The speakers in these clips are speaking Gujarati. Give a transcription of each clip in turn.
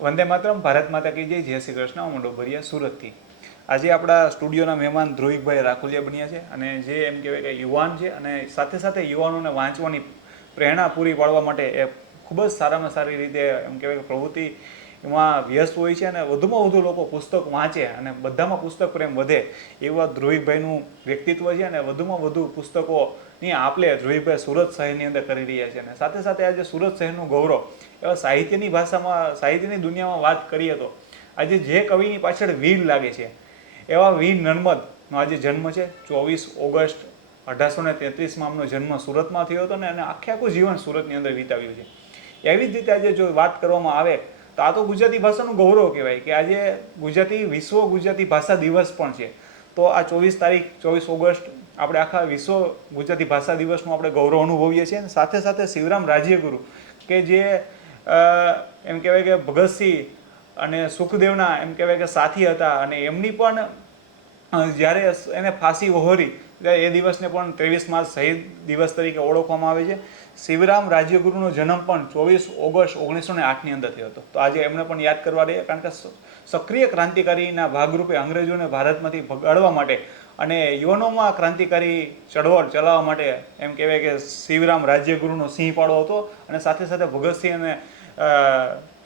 વંદે માતરમ, ભારત માતા કી જય, જય શ્રી કૃષ્ણ. હું ડોબરિયા સુરતથી. આજે આપણા સ્ટુડિયોના મહેમાન ધ્રુવિકભાઈ રાખોલિયા બન્યા છે અને જે એમ કહેવાય કે યુવાન છે અને સાથે સાથે યુવાનોને વાંચવાની પ્રેરણા પૂરી પાડવા માટે એ ખૂબ જ સારામાં સારી રીતે એમ કહેવાય કે પ્રવૃત્તિ એમાં વ્યસ્ત હોય છે અને વધુમાં વધુ લોકો પુસ્તક વાંચે અને બધામાં પુસ્તક પ્રેમ વધે એવા ધ્રુવિકભાઈનું વ્યક્તિત્વ છે અને વધુમાં વધુ પુસ્તકોની આપલે ધ્રુવિકભાઈ સુરત શહેરની અંદર કરી રહ્યા છે અને સાથે સાથે આજે સુરત શહેરનું ગૌરવ એવા સાહિત્યની ભાષામાં, સાહિત્યની દુનિયામાં વાત કરીએ તો આજે જે કવિની પાછળ વીર લાગે છે એવા વીર નર્મદનો આજે જન્મ છે. 24 ઓગસ્ટ 1833માં આમનો જન્મ સુરતમાં થયો હતો ને અને આખું જીવન સુરતની અંદર વિતાવ્યું છે. એવી જ રીતે આજે જો વાત કરવામાં આવે તો આ તો ગુજરાતી ભાષાનું ગૌરવ કહેવાય કે આજે વિશ્વ ગુજરાતી ભાષા દિવસ પણ છે. તો આ 24 તારીખ 24 ઓગસ્ટ આપણે આખા વિશ્વ ગુજરાતી ભાષા દિવસનું આપણે ગૌરવ અનુભવીએ છીએ અને સાથે સાથે શિવરામ રાજ્યગુરુ કે જે એમ કહેવાય કે ભગતસિંહ અને સુખદેવના એમ કહેવાય કે સાથી હતા અને એમની પણ જ્યારે એને ફાંસી વહોરી ત્યારે એ દિવસને પણ 23 માર્ચ શહીદ દિવસ તરીકે ઓળખવામાં આવે છે. શિવરામ રાજ્યગુરુનો જન્મ પણ 24 ઓગસ્ટ 1908ની અંદર થયો હતો. તો આજે એમને પણ યાદ કરવા રહ્યા કારણ કે સક્રિય ક્રાંતિકારીના ભાગરૂપે અંગ્રેજોને ભારતમાંથી ભગાડવા માટે અને યુવાનોમાં ક્રાંતિકારી ચળવળ ચલાવવા માટે એમ કહેવાય કે શિવરામ રાજ્યગુરુનો સિંહ પાડો હતો અને સાથે સાથે ભગતસિંહ અને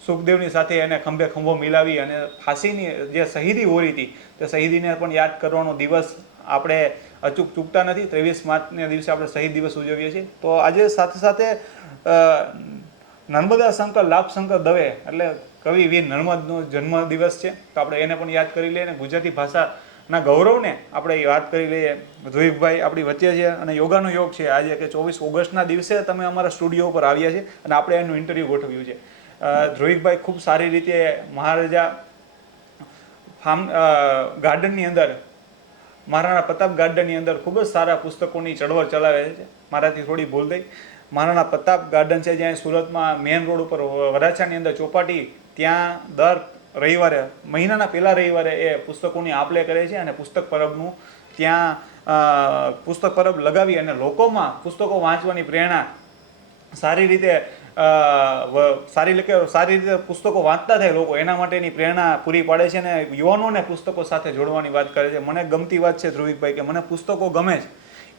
સુખદેવની સાથે એને ખંભે ખંભો મિલાવી અને ફાંસીની જે શહીદી હોરી હતી તે શહીદીને પણ યાદ કરવાનો દિવસ આપણે અચૂક ચૂકતા નથી. 23 માર્ચના દિવસે આપણે શહીદ દિવસ ઉજવીએ છીએ. તો આજે સાથે સાથે નર્મદા શંકર લાભશંકર દવે એટલે કવિ વીર નર્મદનો જન્મ દિવસ છે. તો આપણે એને પણ યાદ કરી લઈએ અને ગુજરાતી ભાષાના ગૌરવને આપણે વાત કરી લઈએ. ધ્રુવિકભાઈ આપણી વચ્ચે છે અને યોગાનો યોગ છે આજે કે 24 ઓગસ્ટના દિવસે તમે અમારા સ્ટુડિયો ઉપર આવ્યા છે અને આપણે એનું ઇન્ટરવ્યૂ ગોઠવ્યું છે. ધ્રુવિકભાઈ ખૂબ સારી રીતે મહારાજા ફાર્મ ગાર્ડનની અંદર, મહારાણા પ્રતાપ ગાર્ડનની અંદર ખૂબ જ સારા પુસ્તકોની ચળવળ ચલાવે છે. મારાથી થોડી ભૂલ થઈ. મહારાણા પ્રતાપ ગાર્ડન છે જ્યાં સુરતમાં મેઇન રોડ ઉપર વરાછાની અંદર ચોપાટી, ત્યાં દર રવિવારે, મહિનાના પહેલા રવિવારે એ પુસ્તકોની આપલે કરે છે અને પુસ્તક પરબનું ત્યાં પુસ્તક પરબ લગાવી અને લોકોમાં પુસ્તકો વાંચવાની પ્રેરણા સારી રીતે પુસ્તકો વાંચતા થાય લોકો એના માટેની પ્રેરણા પૂરી પાડે છે અને યુવાનોને પુસ્તકો સાથે જોડવાની વાત કરે છે. મને ગમતી વાત છે ધ્રુવિકભાઈ કે મને પુસ્તકો ગમે છે.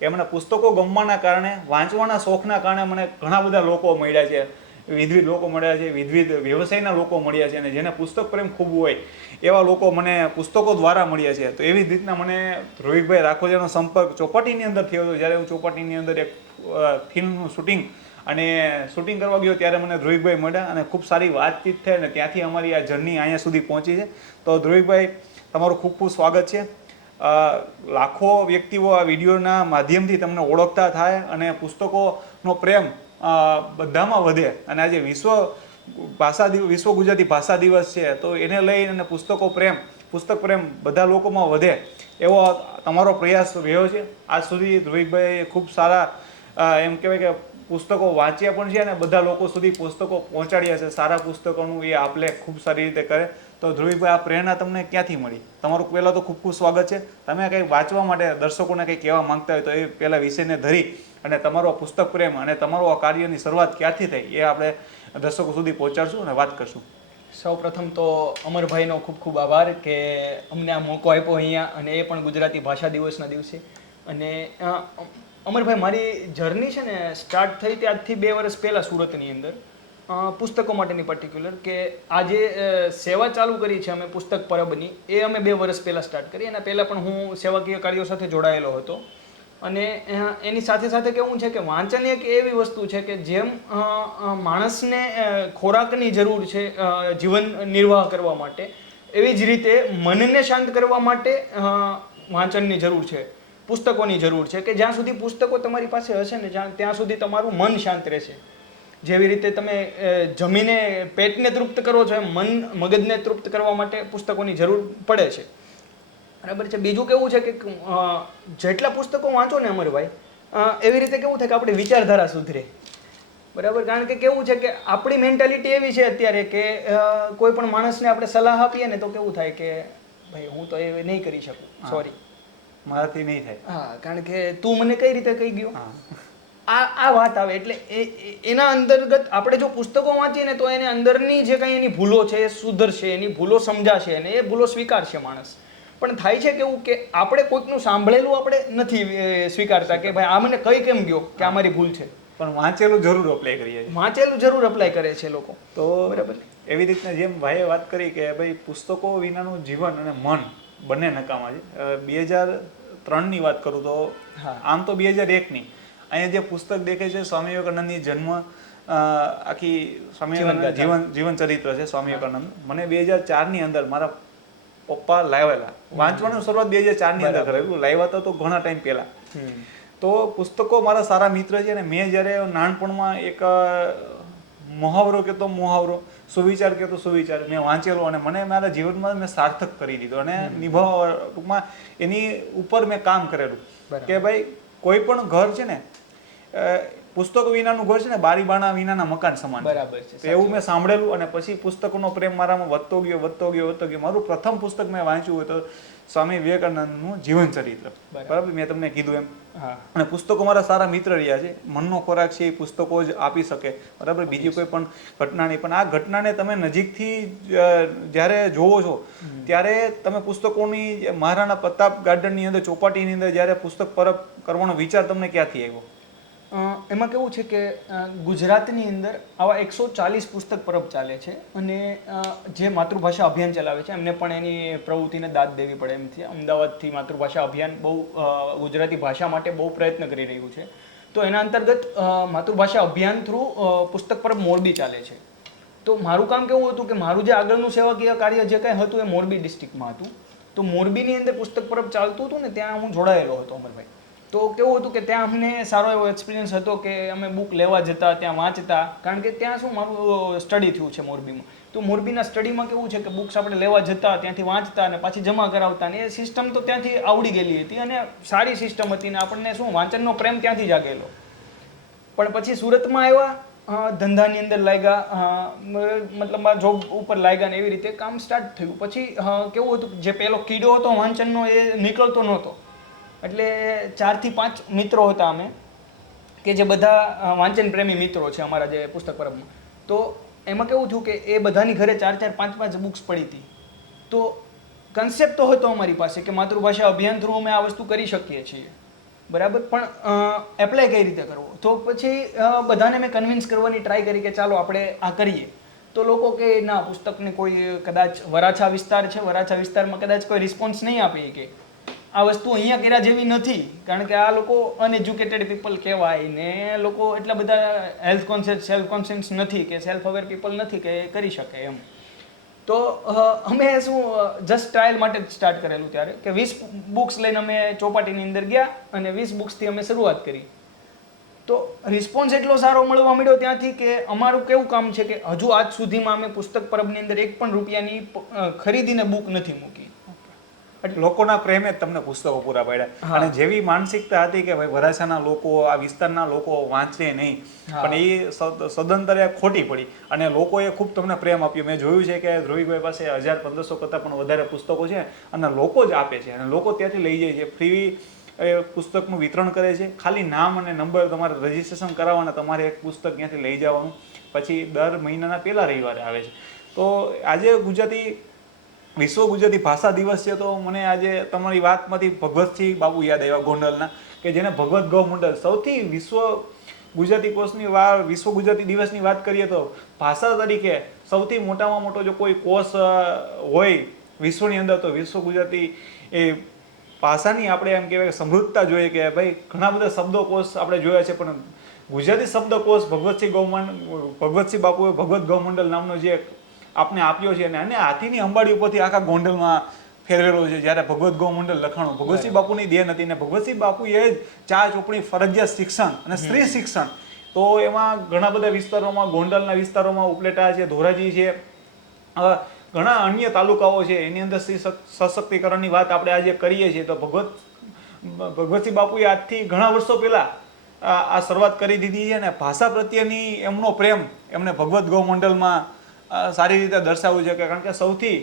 એ મને પુસ્તકો ગમવાના કારણે, વાંચવાના શોખના કારણે મને ઘણા બધા લોકો મળ્યા છે, વિવિધ લોકો મળ્યા છે, વિવિધ વ્યવસાયના લોકો મળ્યા છે અને જેને પુસ્તક પ્રેમ ખૂબ હોય એવા લોકો મને પુસ્તકો દ્વારા મળ્યા છે. તો એવી જ રીતના મને ધ્રુવિકભાઈ રાખોલિયાનો સંપર્ક ચોપાટીની અંદર થયો હતો. જ્યારે હું ચોપાટીની અંદર એક ફિલ્મનું શૂટિંગ કરવા ગયો ત્યારે મને ધ્રુવિકભાઈ મળ્યા અને ખૂબ સારી વાતચીત થઈ અને ત્યાંથી અમારી આ જર્ની અહીંયા સુધી પહોંચી છે. તો ધ્રુવિકભાઈ, તમારું ખૂબ ખૂબ સ્વાગત છે. લાખો વ્યક્તિઓ આ વિડીયોના માધ્યમથી તમને ઓળખતા થાય અને પુસ્તકોનો પ્રેમ બધામાં વધે અને આજે વિશ્વ ગુજરાતી ભાષા દિવસ છે તો એને લઈ અને પુસ્તક પ્રેમ બધા લોકોમાં વધે એવો તમારો પ્રયાસ રહ્યો છે. આજ સુધી ધ્રુવિકભાઈ ખૂબ સારા એમ કહેવાય કે પુસ્તકો વાંચ્યા પણ છે અને બધા લોકો સુધી પુસ્તકો પહોંચાડ્યા છે. સારા પુસ્તકોનું એ આપલે ખૂબ સારી રીતે કરે. તો ધ્રુવિકભાઈ, આ પ્રેરણા તમને ક્યાંથી મળી? તમારું પહેલાં તો ખૂબ ખૂબ સ્વાગત છે. તમે કંઈ વાંચવા માટે દર્શકોને કંઈ કહેવા માંગતા હોય તો એ પહેલાં વિષયને ધરી અને તમારો પુસ્તક પ્રેમ અને તમારો આ કાર્યની શરૂઆત ક્યારથી થઈ એ આપણે દર્શકો સુધી પહોંચાડશું અને વાત કરશું. સૌ પ્રથમ તો અમરભાઈનો ખૂબ ખૂબ આભાર કે અમને આ મોકો આપ્યો અહીંયા અને એ પણ ગુજરાતી ભાષા દિવસના દિવસે. અને અમરભાઈ, મારી જર્ની છે ને સ્ટાર્ટ થઈ ત્યારથી 2 વર્ષ પહેલાં સુરતની અંદર પુસ્તકો માટેની પર્ટિક્યુલર કે આજે સેવા ચાલુ કરી છે અમે પુસ્તક પરબની, એ અમે 2 વર્ષ પહેલાં સ્ટાર્ટ કરી. એના પહેલાં પણ હું સેવાકીય કાર્યો સાથે જોડાયેલો હતો. અને એની સાથે સાથે કેવું છે કે વાંચન એક એવી વસ્તુ છે કે જેમ માણસને ખોરાકની જરૂર છે જીવન નિર્વાહ કરવા માટે, એવી જ રીતે મનને શાંત કરવા માટે વાંચનની જરૂર છે, પુસ્તકોની જરૂર છે. કે જ્યાં સુધી પુસ્તકો તમારી પાસે હશે ને ત્યાં સુધી તમારું મન શાંત રહેશે. જેવી રીતે તમે જમીને પેટને તૃપ્ત કરો છો એમ મગજને તૃપ્ત કરવા માટે પુસ્તકોની જરૂર પડે છે. બરાબર છે. બીજું કેવું છે કે જેટલા પુસ્તકો વાંચો ને અમરભાઈ, એવી રીતે કેવું થાય કે આપણી વિચારધારા સુધરે. બરાબર. કારણ કે કેવું છે કે આપણી મેન્ટાલિટી એવી છે અત્યારે કે કોઈ પણ માણસને આપણે સલાહ આપીએ ને તો કેવું થાય કે ભાઈ હું તો એ નહીં કરી શકું, સોરી, મારાથી નહીં થાય. હા, કારણ કે તું મને કઈ રીતે કહી ગયો. આ વાત આવે એટલે એના અંતર્ગત આપણે જો પુસ્તકો વાંચીએ ને તો એને અંદરની જે કંઈ એની ભૂલો છે એ સુધરશે, એની ભૂલો સમજાશે અને એ ભૂલો સ્વીકારશે માણસ. પણ થાય છે કેવું કે આપણે કોઈકનું સાંભળેલું આપણે નથી સ્વીકારતા કે ભાઈ આ મને કઈ કેમ ગયો કે આ મારી ભૂલ છે. પણ વાંચેલું જરૂર અપ્લાય કરીએ છીએ. વાંચેલું જરૂર અપ્લાય કરે છે લોકો. તો બરાબર. એવી રીતના જેમ ભાઈએ વાત કરી કે ભાઈ પુસ્તકો વિનાનું જીવન અને મન બંને નકામા છે. 2003ની વાત કરું તો આમ તો 2001ની અહીંયા જે પુસ્તક દેખે છે સ્વામી વિવેકાનંદની જન્મ આખી સ્વામી વિવેકાનંદ જીવન ચરિત્ર છે સ્વામી વિવેકાનંદ. મને 2004ની અંદર મારા પપ્પા લાવેલા. વાંચવાની શરૂઆત 2004ની અંદર કરેલું. લાવ્યા હતા તો ઘણા ટાઈમ પહેલા. તો પુસ્તકો મારા સારા મિત્ર છે અને મેં જ્યારે નાનપણમાં એક મુહાવરો કહેતો મુહાવરો, સુવિચાર કહેતો સુવિચાર મેં વાંચેલો અને મને મારા જીવનમાં મેં સાર્થક કરી દીધો અને નિભાવવા ટૂંકમાં એની ઉપર મેં કામ કરેલું કે ભાઈ કોઈ પણ ઘર છે ને પુસ્તકો વિનાનું ઘર છે ને બારી બાણા વિનાના મકાન સમાન. બરાબર છે. એવું મેં સાંભળેલું અને પછી પુસ્તકોનો પ્રેમ મારામાં વધતો ગયો. મારું પ્રથમ પુસ્તક મેં વાંચ્યું હોય તો સ્વામી વિવેકાનંદનું જીવન ચરિત્ર. બરાબર, મેં તમને કીધું એમ. અને પુસ્તકો મારા સારા મિત્ર રહ્યા છે. મનનો ખોરાક છે એ પુસ્તકો જ આપી શકે. બરાબર, બીજી કોઈ પણ ઘટના નહીં. પણ આ ઘટનાને તમે નજીકથી જ્યારે જોવો છો ત્યારે તમે પુસ્તકોની મહારાણા પ્રતાપ ગાર્ડનની અંદર ચોપાટીની અંદર જ્યારે પુસ્તક પરબ કરવાનો વિચાર તમને ક્યાંથી આવ્યો? એમાં કેવું છે કે ગુજરાતની અંદર આવા 140 પુસ્તક પરબ ચાલે છે અને જે માતૃભાષા અભિયાન ચલાવે છે એમને પણ એની પ્રવૃત્તિને દાદ દેવી પડે એમ છે. અમદાવાદથી માતૃભાષા અભિયાન બહુ ગુજરાતી ભાષા માટે બહુ પ્રયત્ન કરી રહ્યું છે. તો એના અંતર્ગત માતૃભાષા અભિયાન થ્રુ પુસ્તક પરબ મોરબી ચાલે છે. તો મારું કામ કેવું હતું કે મારું જે આગળનું સેવાકીય કાર્ય જે કંઈ હતું એ મોરબી ડિસ્ટ્રિક્ટમાં હતું. તો મોરબીની અંદર પુસ્તક પરબ ચાલતું હતું ને ત્યાં હું જોડાયેલો હતો અમરભાઈ. તો કેવું હતું કે ત્યાં અમને સારો એવો એક્સપિરિયન્સ હતો કે અમે બુક લેવા જતા, ત્યાં વાંચતા. કારણ કે ત્યાં શું મારું સ્ટડી થયું છે મોરબીમાં. તો મોરબીના સ્ટડીમાં કેવું છે કે બુક્સ આપણે લેવા જતા, ત્યાંથી વાંચતા અને પાછી જમા કરાવતા. અને એ સિસ્ટમ તો ત્યાંથી આવડી ગયેલી હતી અને સારી સિસ્ટમ હતી ને આપણને શું વાંચનનો પ્રેમ ત્યાંથી જાગેલો. પણ પછી સુરતમાં આવ્યા, ધંધાની અંદર લાગ્યા, મતલબ જોબ ઉપર લાગ્યા ને એવી રીતે કામ સ્ટાર્ટ થયું. પછી કેવું હતું જે પેલો કીડો હતો વાંચનનો એ નીકળતો નહોતો. એટલે 4 થી 5 મિત્રો હતા અમે કે જે બધા વાંચન પ્રેમી મિત્રો છે અમારા જે પુસ્તક પરબમાં. તો એમાં કેવું થયું કે એ બધાની ઘરે 4-4, 5-5 બુક્સ પડી હતી. તો કન્સેપ્ટ તો હતો અમારી પાસે કે માતૃભાષા અભિયાન થ્રુ અમે આ વસ્તુ કરી શકીએ છીએ. બરાબર, પણ એપ્લાય કઈ રીતે કરવો? તો પછી બધાને મેં કન્વિન્સ કરવાની ટ્રાય કરી કે ચાલો આપણે આ કરીએ. તો લોકો કે ના, પુસ્તકને કોઈ કદાચ વરાછા વિસ્તાર છે, વરાછા વિસ્તારમાં કદાચ કોઈ રિસ્પોન્સ નહીં આપે કે આ વસ્તુ અહીંયા કર્યા જેવી નથી. કારણ કે આ લોકો અનએજ્યુકેટેડ પીપલ કહેવાય ને લોકો એટલા બધા હેલ્થ કોન્શિયસ, સેલ્ફ કોન્શિયસ નથી કે સેલ્ફ અવેર પીપલ નથી કે કરી શકે એમ. તો અમે શું જસ્ટ ટ્રાયલ માટે જ સ્ટાર્ટ કરેલું ત્યારે કે 20 બુક્સ લઈને અમે ચોપાટીની અંદર ગયા અને 20 બુક્સથી અમે શરૂઆત કરી. તો રિસ્પોન્સ એટલો સારો મળવા મળ્યો ત્યાંથી કે અમારું કેવું કામ છે કે હજુ આજ સુધીમાં અમે પુસ્તક પરબની અંદર 1 પણ રૂપિયાની ખરીદીને બુક નથી મૂકી. લોકોના પ્રેમે જ તમને પુસ્તકો પૂરા પાડ્યા. અને જેવી માનસિકતા હતી કે ભાઈ વરાછાના લોકો, આ વિસ્તારના લોકો વાંચે નહીં, પણ એ સદંતરે ખોટી પડી અને લોકોએ ખૂબ તમને પ્રેમ આપ્યો. મેં જોયું છે કે ધ્રુવિકભાઈ પાસે 1000-1500 કરતાં પણ વધારે પુસ્તકો છે અને લોકો જ આપે છે અને લોકો ત્યાંથી લઈ જાય છે. ફ્રી પુસ્તકનું વિતરણ કરે છે. ખાલી નામ અને નંબર તમારે રજીસ્ટ્રેશન કરાવવાના, તમારે એક પુસ્તક ત્યાંથી લઈ જવાનું. પછી દર મહિનાના પહેલા રવિવારે આવે છે. તો આજે વિશ્વ ગુજરાતી ભાષા દિવસ છે. તો મને આજે તમારી વાતમાંથી ભગવતસિંહ બાપુ યાદ આવ્યા ગોંડલના, કે જેને ભગવત ગૌમંડલ સૌથી વિશ્વ ગુજરાતી કોષની વિશ્વ ગુજરાતી દિવસની વાત કરીએ તો ભાષા તરીકે સૌથી મોટામાં મોટો જો કોઈ કોષ હોય વિશ્વની અંદર તો વિશ્વ ગુજરાતી એ ભાષાની આપણે એમ કહેવાય કે સમૃદ્ધતા જોઈએ કે ભાઈ ઘણા બધા શબ્દકોશ આપણે જોયા છે, પણ ગુજરાતી શબ્દકોશ ભગવતસિંહ બાપુએ ભગવત ગૌમંડલ નામનો જે આપને આપ્યો છે અને હાથીની અંબાડી ઉપરથી આખા ગોંડલમાં ફેરવેલો છે. જ્યારે ભગવત ગૌમંડલ લખાણું ભગવતસિંહ બાપુની દેન હતી ને ભગવતસિંહ બાપુએ જ 4 ચોપડી ફરજિયાત શિક્ષણ અને સ્ત્રી શિક્ષણ, તો એમાં ઘણા બધા વિસ્તારોમાં, ગોંડલના વિસ્તારોમાં ઉપલેટા છે, ધોરાજી છે, ઘણા અન્ય તાલુકાઓ છે, એની અંદર સ્ત્રી સશક્તિકરણની વાત આપણે આજે કરીએ છીએ. તો ભગવતસિંહ બાપુએ આજથી ઘણા વર્ષો પહેલા આ શરૂઆત કરી દીધી છે અને ભાષા પ્રત્યેની એમનો પ્રેમ એમને ભગવત ગૌમંડલમાં સારી રીતે દર્શાવ્યું છે. કારણ કે સૌથી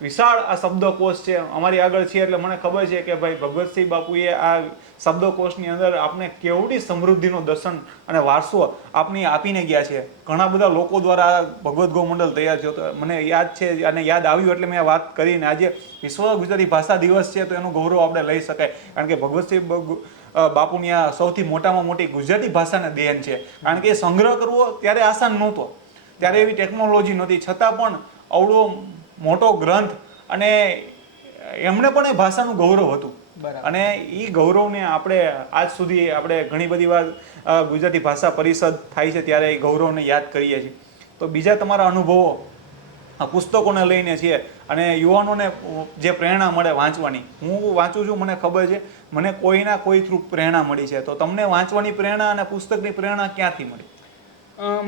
વિશાળ આ શબ્દકોશ છે અમારી આગળ છે, એટલે મને ખબર છે કે ભાઈ ભગવતસિંહ બાપુએ આ શબ્દકોશની અંદર આપણે કેવડી સમૃદ્ધિનો દર્શન અને વારસો આપને આપીને ગયા છે. ઘણા બધા લોકો દ્વારા આ ભગવત ગૌ મંડળ તૈયાર થયો હતો. મને યાદ છે અને યાદ આવ્યું એટલે મેં વાત કરીને આજે વિશ્વ ગુજરાતી ભાષા દિવસ છે, તો એનું ગૌરવ આપણે લઈ શકાય. કારણ કે ભગવતસિંહ બાપુની આ સૌથી મોટામાં મોટી ગુજરાતી ભાષાને દેન છે. કારણ કે સંગ્રહ કરવો ત્યારે આસાન નહોતો, ત્યારે એવી ટેકનોલોજી નહોતી, છતાં પણ અવળો મોટો ગ્રંથ અને એમને પણ એ ભાષાનું ગૌરવ હતું. અને એ ગૌરવને આપણે આજ સુધી આપણે ઘણી બધી વાર ગુજરાતી ભાષા પરિષદ થાય છે ત્યારે એ ગૌરવને યાદ કરીએ છીએ. તો બીજા તમારા અનુભવો આ પુસ્તકોને લઈને છે અને યુવાનોને જે પ્રેરણા મળે વાંચવાની, હું વાંચું છું, મને ખબર છે મને કોઈના કોઈ થ્રુ પ્રેરણા મળી છે. તો તમને વાંચવાની પ્રેરણા અને પુસ્તકની પ્રેરણા ક્યાંથી મળી?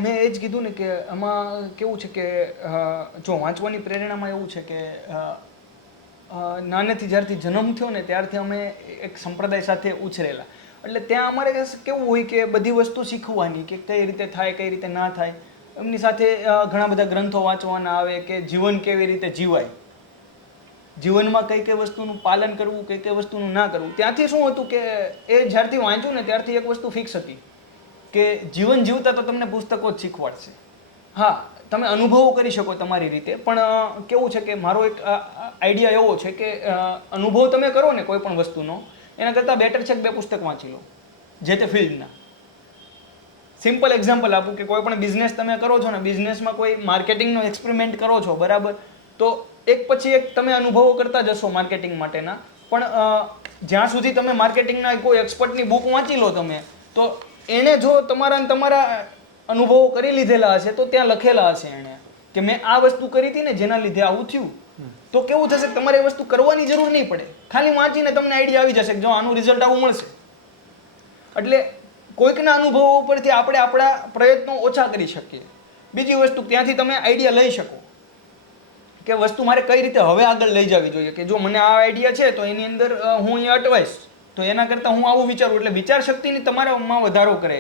મેં એ જ કીધું ને કે આમાં કેવું છે કે જો વાંચવાની પ્રેરણામાં એવું છે કે નાનેથી જ્યારથી જન્મ થયો ને ત્યારથી અમે એક સંપ્રદાય સાથે ઉછરેલા, એટલે ત્યાં અમારે કેવું હોય કે બધી વસ્તુ શીખવાની કે કઈ રીતે થાય કઈ રીતે ના થાય. એમની સાથે ઘણા બધા ગ્રંથો વાંચવાના આવે કે જીવન કેવી રીતે જીવાય, જીવનમાં કઈ કઈ વસ્તુનું પાલન કરવું કઈ કઈ વસ્તુનું ના કરવું. ત્યાંથી શું હતું કે એ જ્યારથી વાંચ્યું ને ત્યારથી એક વસ્તુ ફિક્સ હતી કે જીવન જીવતા તો તમને પુસ્તકો જ શીખવાડશે. હા, તમે અનુભવો કરી શકો તમારી રીતે, પણ કેવું છે કે મારો એક આઈડિયા એવો છે કે અનુભવ તમે કરો ને કોઈ પણ વસ્તુનો, એના કરતાં બેટર છે કે 2 પુસ્તક વાંચી લો જે તે ફિલ્ડના. સિમ્પલ એક્ઝામ્પલ આપું કે કોઈ પણ બિઝનેસ તમે કરો છો ને, બિઝનેસમાં કોઈ માર્કેટિંગનો એક્સપેરિમેન્ટ કરો છો, બરાબર, તો એક પછી એક તમે અનુભવો કરતા જશો માર્કેટિંગ માટેના, પણ જ્યાં સુધી તમે માર્કેટિંગના કોઈ એક્સપર્ટની બુક વાંચી લો તમે, તો એણે જો તમારા અનુભવો કરી લીધેલા હશે તો ત્યાં લખેલા હશે એણે કે મેં આ વસ્તુ કરી હતી ને જેના લીધે આવું થયું. તો કેવું થશે કે તમારે એ વસ્તુ કરવાની જરૂર નહીં પડે, ખાલી વાંચીને તમને આઈડિયા આવી જશે કે જો આનું રિઝલ્ટ આવું મળશે. એટલે કોઈકના અનુભવો ઉપરથી આપણે આપણા પ્રયત્નો ઓછા કરી શકીએ. બીજી વસ્તુ, ત્યાંથી તમે આઈડિયા લઈ શકો કે વસ્તુ મારે કઈ રીતે હવે આગળ લઈ જવી જોઈએ. કે જો મને આ આઈડિયા છે તો એની અંદર હું અહીંયા અટવાઈશ, તો એના કરતાં હું આવું વિચારું. એટલે વિચાર શક્તિની તમારામાં વધારો કરે,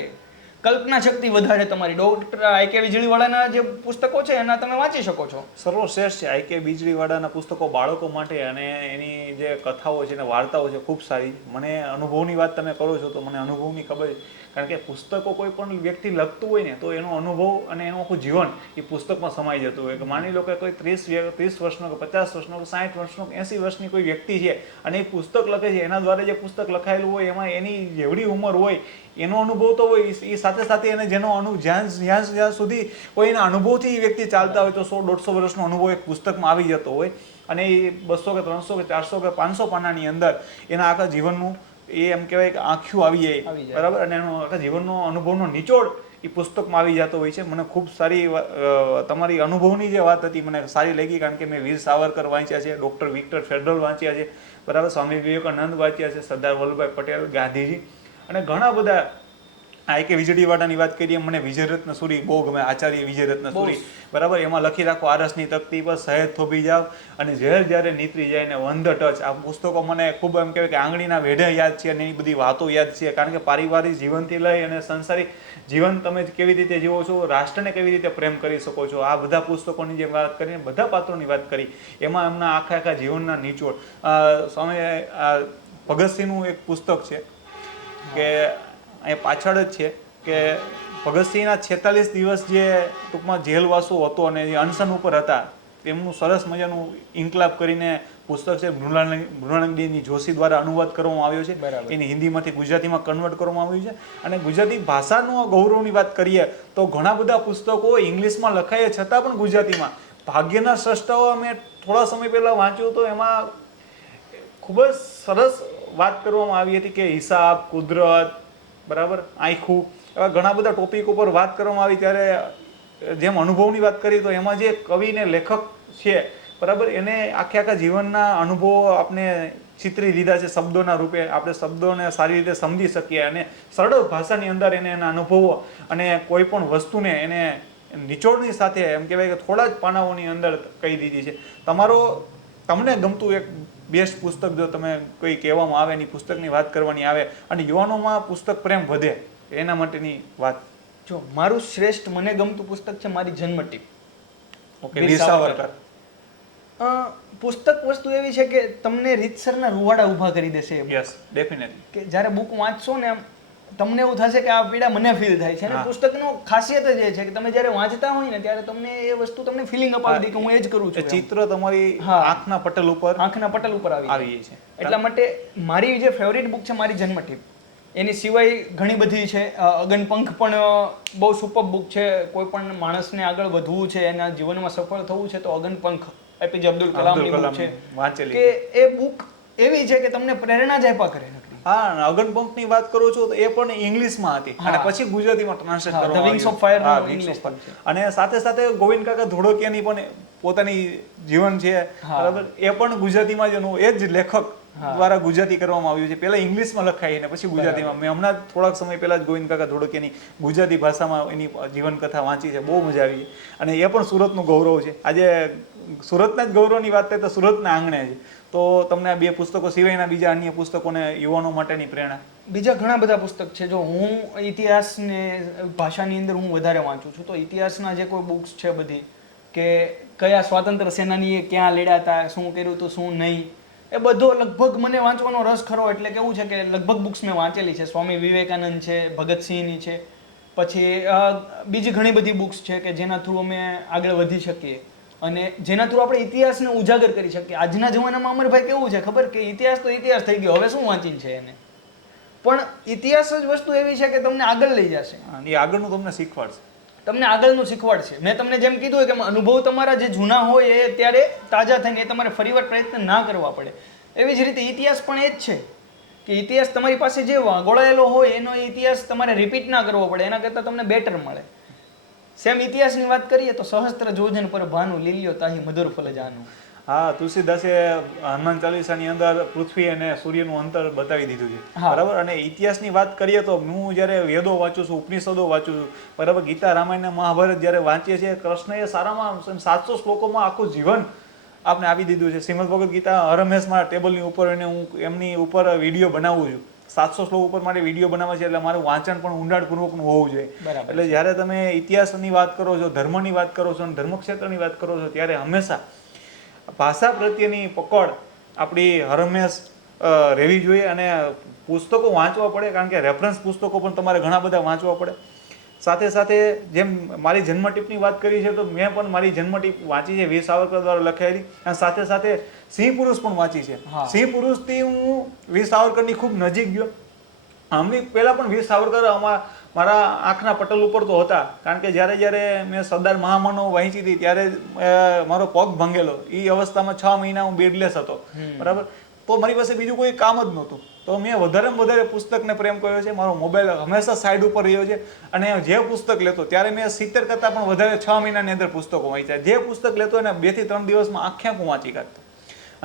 કલ્પના શક્તિ વધારે તમારી. ડૉક્ટર આઈ.કે. વીજળીવાળાના જે પુસ્તકો છે એના તમે વાંચી શકો છો. સર્વશ્રેષ્ઠ છે આઈ.કે. વીજળીવાળાના પુસ્તકો બાળકો માટે, અને એની જે કથાઓ છે અને વાર્તાઓ છે ખૂબ સારી. મને અનુભવની વાત તમે કરો છો તો મને અનુભવની ખબર છે. કારણ કે પુસ્તકો કોઈ પણ વ્યક્તિ લખતું હોય ને તો એનો અનુભવ અને એનું આખું જીવન એ પુસ્તકમાં સમાઈ જતું હોય. કે માની લો કે કોઈ 30 વર્ષનો કે 50 વર્ષનો કે 60 વર્ષનો કે 80 વર્ષની કોઈ વ્યક્તિ છે અને એ પુસ્તક લખે છે, એના દ્વારા જે પુસ્તક લખાયેલું હોય એમાં એની જેવડી ઉંમર હોય એનો અનુભવ તો હોય, એ સાથે સાથે એને જેનો જ્યાં સુધી કોઈના અનુભવથી એ વ્યક્તિ ચાલતા હોય તો 100-150 વર્ષનો અનુભવ એક પુસ્તકમાં આવી જતો હોય. અને એ 200 કે 300 કે 400 કે 500 પાનાની અંદર એના આખા જીવનનું એ એમ કહેવાય કે આંખ્યું આવી જાય, બરાબર, અને એનો આખા જીવનનો અનુભવનો નિચોડ એ પુસ્તકમાં આવી જતો હોય છે. મને ખૂબ સારી તમારી અનુભવની જે વાત હતી મને સારી લાગી. કારણ કે મેં વીર સાવરકર વાંચ્યા છે, ડૉક્ટર વિક્ટર ફેડરલ વાંચ્યા છે, બરાબર, સ્વામી વિવેકાનંદ વાંચ્યા છે, સરદાર વલ્લભભાઈ પટેલ, ગાંધીજી, અને ઘણા બધા. આઈ.કે. વીજળીવાળાની વાત કરીએ, મને વિજયરત્ન સૂરી બહુ ગમે, આચાર્ય વિજયરત્ન સૂરી, બરાબર. એમાં લખી રાખો આરસની તકતી પર સહેજ થોભી જાવ અને ઝેર જ્યારે નીતરી જાય ને વન ધ ટચ. આ પુસ્તકો મને ખૂબ એમ કહેવાય કે આંગળીના વેઢે યાદ છે અને એ બધી વાતો યાદ છે. કારણ કે પારિવારિક જીવનથી લઈ અને સંસારિક જીવન તમે કેવી રીતે જીવો છો, રાષ્ટ્રને કેવી રીતે પ્રેમ કરી શકો છો, આ બધા પુસ્તકોની જે વાત કરીને બધા પાત્રોની વાત કરી, એમાં એમના આખા જીવનના નિચોડ. સ્વામી ભગતસિંહનું એક પુસ્તક છે કે એ પાછળ જ છે કે ભગતસિંહના 46 દિવસ જે ટૂંકમાં જેલવાસો હતો અને જે અનશન ઉપર હતા તેમનું સરસ મજાનું ઇન્કલાબ કરીને પુસ્તક છે, મૃણાલિની જોશી દ્વારા અનુવાદ કરવામાં આવ્યો છે. એની હિન્દીમાંથી ગુજરાતીમાં કન્વર્ટ કરવામાં આવ્યું છે. અને ગુજરાતી ભાષાનો ગૌરવની વાત કરીએ તો ઘણા બધા પુસ્તકો ઇંગ્લિશમાં લખાય છતાં પણ ગુજરાતીમાં ભાગ્યના સ્રષ્ટાઓ અમે થોડા સમય પહેલાં વાંચ્યું તો એમાં ખૂબ જ સરસ વાત કરવામાં આવી હતી કે હિસાબ, કુદરત, બરાબર, આખું, એવા ઘણા બધા ટોપિક ઉપર વાત કરવામાં આવી. ત્યારે જેમ અનુભવની વાત કરી તો એમાં જે કવિ ને લેખક છે, બરાબર, એને આખા જીવનના અનુભવો આપણે ચિતરી લીધા છે શબ્દોના રૂપે. આપણે શબ્દોને સારી રીતે સમજી શકીએ અને સરળ ભાષાની અંદર એને એના અનુભવો અને કોઈ પણ વસ્તુને એને નિચોડની સાથે એમ કહેવાય કે થોડા જ પાનાઓની અંદર કહી દીધી છે. તમને ગમતું એક બેસ્ટ પુસ્તક જો તમે કોઈ કહેવામાં આવે, એની પુસ્તકની વાત કરવાની આવે અને યુવાનોમાં પુસ્તક પ્રેમ વધે એના માટેની વાત? જો મારું શ્રેષ્ઠ મને ગમતું પુસ્તક છે મારી જન્મ ટીપ. ઓકે, વીર સાવરકર. પુસ્તક વસ્તુ એવી છે કે તમને રીતસરના રૂવાડા ઊભા કરી દેશે એ book. Yes definitely. કે જ્યારે બુક વાંચશો ને આમ તમને એવું થશે કે આ પીડા મને ફીલ થાય છે અને હા. પુસ્તકનો ખાસિયત જ એ છે કે તમે જ્યારે વાંચતા હોય ને ત્યારે તમને એ વસ્તુ તમને ફિલિંગ અપાવી દે કે હું એ જ કરું છું એમ. ચિત્ર તમારી હા. આંખના પટલ ઉપર આંખના પટલ ઉપર આવી જાય. આવી છે. એટલા માટે મારી જે ફેવરિટ બુક છે મારી જન્મટીપ. એની સિવાય ઘણી બધી છે. અગનપંખ પણ બહુ સુપર બુક છે. કોઈ પણ માણસને આગળ વધવું છે, એના જીવનમાં સફળ થવું છે તો અગનપંખ એપીજે અબ્દુલ કલામની બુક છે વાંચેલી. કે એ બુક એવી છે કે તમને પ્રેરણા જ આપ્યા કરે નકરી. હા, અગનપંખની વાત કરો છો તો એ પણ ઇંગ્લિશમાં હતી અને હા. પછી ગુજરાતીમાં ટ્રાન્સલેટ હા, કરવામાં The Wings આવ્યું. of Fire નું હા, Wings English of Fire. છે. અને સાથે સાથે ગોવિંદ કાકા ધોળકિયાની પણ પોતાની જીવન છે હા. બરાબર, એ પણ ગુજરાતીમાં જ એનું એ જ લેખક હા. દ્વારા ગુજરાતી કરવામાં આવ્યું છે. પહેલા ઇંગ્લિશમાં લખાઈ અને પછી ગુજરાતીમાં. મેં હમણાં જ થોડાક સમય પહેલા જ ગોવિંદ કાકા ધોળકિયાની ગુજરાતી ભાષામાં એની જીવન કથા વાંચી છે. બહુ મજા આવી છે અને એ પણ સુરતનું ગૌરવ છે. આજે સુરતના જ ગૌરવની વાત થાય તો સુરતના આંગણે છે. તો તમને આ બે પુસ્તકો સિવાયના બીજા અન્ય પુસ્તકોને યુવાનો માટેની પ્રેરણા? બીજા ઘણા બધા પુસ્તક છે. જો હું ઇતિહાસને ભાષાની અંદર હું વધારે વાંચું છું તો ઇતિહાસના જે કોઈ બુક્સ છે બધી કે કયા સ્વાતંત્ર્ય સેનાનીએ ક્યાં લડ્યા હતા, શું કર્યું હતું, શું નહીં, એ બધો લગભગ મને વાંચવાનો રસ ખરો. એટલે કેવું છે કે લગભગ બુક્સ મેં વાંચેલી છે. સ્વામી વિવેકાનંદ છે, ભગતસિંહની છે, પછી બીજી ઘણી બધી બુક્સ છે કે જેના થ્રુ અમે આગળ વધી શકીએ અને જેના થ્રુ આપણે ઇતિહાસને ઉજાગર કરી શકીએ. આજના જમાનામાં અમરભાઈ કેવું છે ખબર કે ઇતિહાસ તો ઇતિહાસ થઈ ગયો, હવે શું વાંચીને છે એને. પણ ઇતિહાસ જ વસ્તુ એવી છે કે તમને આગળ લઈ જશે, અને એ આગળનું તમને શીખવાડશે. તમને આગળનું શીખવાડશે. મેં તમને જેમ કીધું કે અનુભવ તમારા જે જૂના હોય એ ત્યારે તાજા થઈને એ તમારે ફરીવાર પ્રયત્ન ના કરવા પડે. એવી જ રીતે ઇતિહાસ પણ એ જ છે કે ઇતિહાસ તમારી પાસે જે ગોળાયેલો હોય એનો ઇતિહાસ તમારે રિપીટ ના કરવો પડે, એના કરતાં તમને બેટર મળે. સેમ ઇતિહાસની વાત કરીએ તો સહસ્ત્ર જોજન પર ભાનુ લીલ્યો તાહી મધુર ફલ જાનું. હા, તુલસીદાસે હનુમાન ચાલીસાની અંદર પૃથ્વી અને સૂર્યનું અંતર બતાવી દીધું છે. હા. બરાબર. અને ઇતિહાસની વાત કરીએ તો હું જ્યારે વેદો વાંચું છું, ઉપનિષદો વાંચું છું, બરાબર, ગીતા, રામાયણ અને મહાભારત જ્યારે વાંચીએ છીએ, કૃષ્ણએ સારામાં 700 શ્લોકોમાં આખું જીવન આપણે આપી દીધું છે. શ્રીમદ ભગવદ ગીતા હરહંમેશ મારા ટેબલની ઉપર અને હું એમની ઉપર વિડીયો બનાવું છું. 700 શ્લોક ઉપર મારે વિડીયો બનાવવા છે એટલે મારું વાંચન પણ ઊંડાણપૂર્વકનું હોવું જોઈએ. બરાબર. એટલે જ્યારે તમે ઇતિહાસની વાત કરો છો, ધર્મની વાત કરો છો અને ધર્મક્ષેત્રની વાત કરો છો ત્યારે હંમેશા ભાષા પ્રત્યેની પકડ આપણી હરહંમેશ રહેવી જોઈએ અને પુસ્તકો વાંચવા પડે. કારણ કે રેફરન્સ પુસ્તકો પણ તમારે ઘણા બધા વાંચવા પડે. સાથે સાથે જેમ મારી જન્મટીપની વાત કરી છે તો મેં પણ મારી જન્મટીપ વાંચી છે, વીર સાવરકર દ્વારા લખાયેલી. અને સાથે સાથે સિંહ પુરુષ પણ વાંચી છે. હા. સિંહ પુરુષથી હું વીર સાવરકરની ખૂબ નજીક ગયો. આમની પહેલાં પણ વીર સાવરકર મારા આંખના પટલ ઉપર તો હતા. કારણ કે જ્યારે મેં સરદાર મહામનો વાંચી હતી ત્યારે મારો પગ ભંગેલો. એ અવસ્થામાં 6 મહિના હું બેડલેસ હતો. બરાબર. તો મારી પાસે બીજું કોઈ કામ જ નહોતું. તો મેં વધારેમાં વધારે પુસ્તકને પ્રેમ કર્યો છે. મારો મોબાઈલ હંમેશા સાઈડ ઉપર રહ્યો છે અને જે પુસ્તક લેતો ત્યારે મેં 70 કરતાં પણ વધારે 6 મહિનાની અંદર પુસ્તકો વાંચ્યા. જે પુસ્તક લેતો એને 2 થી 3 દિવસમાં આખે આખું વાંચી કાઢતો.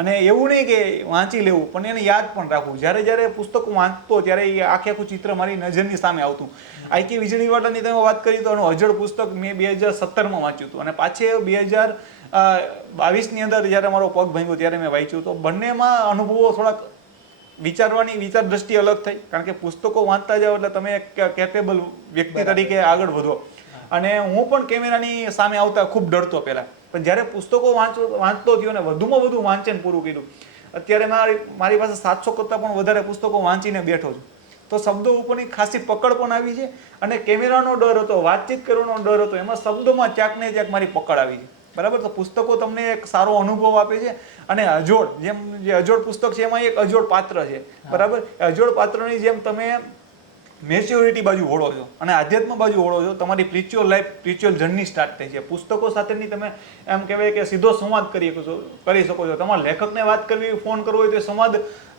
અને એવું નહીં કે વાંચી લેવું, પણ એને યાદ પણ રાખવું. જ્યારે પુસ્તકો વાંચતો ત્યારે એ આખે આખું ચિત્ર મારી નજરની સામે આવતું. આઈકી વીજળીવાળાની તમે વાત કરી તો એનું અજળ પુસ્તક મેં 2017માં વાંચ્યું હતું અને પાછે 2022ની અંદર જ્યારે મારો પગ ભાંગ્યો ત્યારે મેં વાંચ્યું. તો બંનેમાં અનુભવો થોડાક વિચાર દ્રષ્ટિ અલગ થઈ. કારણ કે પુસ્તકો વાંચતા જાઓ એટલે તમે એક કેપેબલ વ્યક્તિ તરીકે આગળ વધો. અને હું પણ કેમેરાની સામે આવતા ખૂબ ડરતો પહેલા, પણ જ્યારે પુસ્તકો વાંચતો થયો ને વધુમાં વધુ વાંચન પૂરું કર્યું, અત્યારે મારી પાસે 700 કરતાં પણ વધારે પુસ્તકો વાંચીને બેઠો છું. તો શબ્દો ઉપરની ખાસી પકડ પણ આવી છે અને કેમેરાનો ડર હતો, વાતચીત કરવાનો ડર હતો, એમાં શબ્દોમાં ક્યાંક ને ક્યાંક મારી પકડ આવી છે. બરાબર. તો પુસ્તકો તમને એક સારો અનુભવ આપે છે. અને અજોડ, જેમ જે અજોડ પુસ્તક છે એમાં એક અજોડ પાત્ર છે. બરાબર. અજોડ પાત્રની જેમ તમે મેચ્યોરિટી બાજુ વળો છો અને આધ્યાત્મ બાજુ વળો છો. તમારી spiritual life, spiritual journey start થઈ છે. પુસ્તકો સાથેની તમે એમ કહેવાય કે સીધો સંવાદ કરી શકો છો. તમારા લેખકને વાત કરવી, ફોન કરવો હોય તો સંવાદ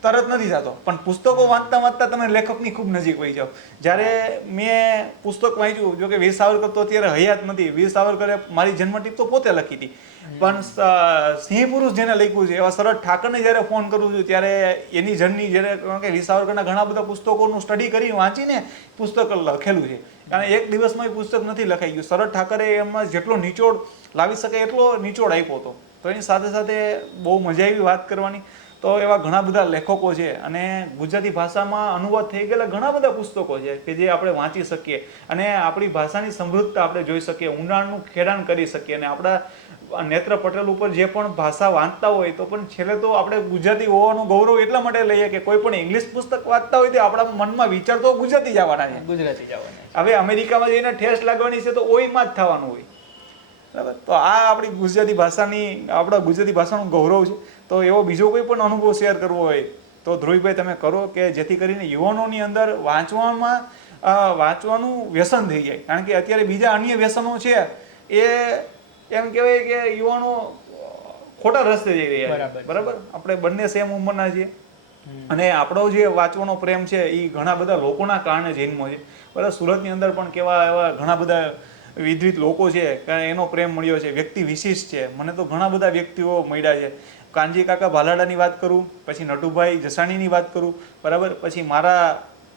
તરત નથી થતો, પણ પુસ્તકો વાંચતા વાંચતા તમે લેખકની ખૂબ નજીક વહી જાઓ. જ્યારે મેં પુસ્તક વાંચ્યું, જો કે વીર સાવરકર તો અત્યારે હયાત નથી. વીર સાવરકરે મારી જન્મટીપ તો પોતે લખી હતી, પણ સિંહ પુરુષ જેને લખ્યું છે એવા શરદ ઠાકરને જ્યારે ફોન કરું છું ત્યારે એની જર્ની, જ્યારે કારણ કે વીર સાવરકરના ઘણા બધા પુસ્તકોનું સ્ટડી કરી વાંચીને પુસ્તક લખેલું છે. કારણ એક દિવસમાં એ પુસ્તક નથી લખાઈ ગયું. શરદ ઠાકરે એમાં જેટલો નિચોડ લાવી શકે એટલો નિચોડ આપ્યો હતો. તો એની સાથે સાથે બહુ મજા આવી વાત કરવાની. તો એવા ઘણા બધા લેખકો છે અને ગુજરાતી ભાષામાં અનુવાદ થઈ ગયેલા ઘણા બધા પુસ્તકો છે કે જે આપણે વાંચી શકીએ અને આપણી ભાષાની સમૃદ્ધતા આપણે જોઈ શકીએ, ઊંડાણનું ખેડાણ કરી શકીએ અને આપણા નેત્ર પટેલ ઉપર જે પણ ભાષા વાંચતા હોય તો પણ છેલ્લે તો આપણે ગુજરાતી હોવાનું ગૌરવ એટલા માટે લઈએ કે કોઈ પણ ઇંગ્લિશ પુસ્તક વાંચતા હોય તો આપણા મનમાં વિચાર તો ગુજરાતી જ આવવાના છે. ગુજરાતી જવાના. હવે અમેરિકામાં જઈને ઠેસ લાગવાની છે તો ઓયમાં જ થવાનું હોય, બરાબર. તો આ આપણી ગુજરાતી ભાષાની આપણા ગુજરાતી ભાષાનું ગૌરવ છે. તો એવો બીજો કોઈ પણ અનુભવ શેર કરવો હોય તો ધ્રુવીભાઈ તમે કરો, કે જેથી કરીને યુવાનોની અંદર વાંચવાનું વ્યસન થઈ જાય. કારણ કે અત્યારે બીજા અન્ય વ્યસનો છે એ એમ કહેવાય કે યુવાનો ખોટા રસ્તે જઈ રહ્યા છે, બરાબર. આપણે બંને સેમ ઉંમરના છીએ અને આપણો જે વાંચવાનો પ્રેમ છે એ ઘણા બધા લોકોના કારણે જન્મો છે, બરાબર. સુરતની અંદર પણ કેવા એવા ઘણા બધા વિદ્વિત લોકો છે કારણ એનો પ્રેમ મળ્યો છે, વ્યક્તિ વિશિષ્ટ છે. મને તો ઘણા બધા વ્યક્તિઓ મળ્યા છે. કાનજી કાકા ભાલાડાની વાત કરું, પછી નટુભાઈ જસાણીની વાત કરું, બરાબર. પછી મારા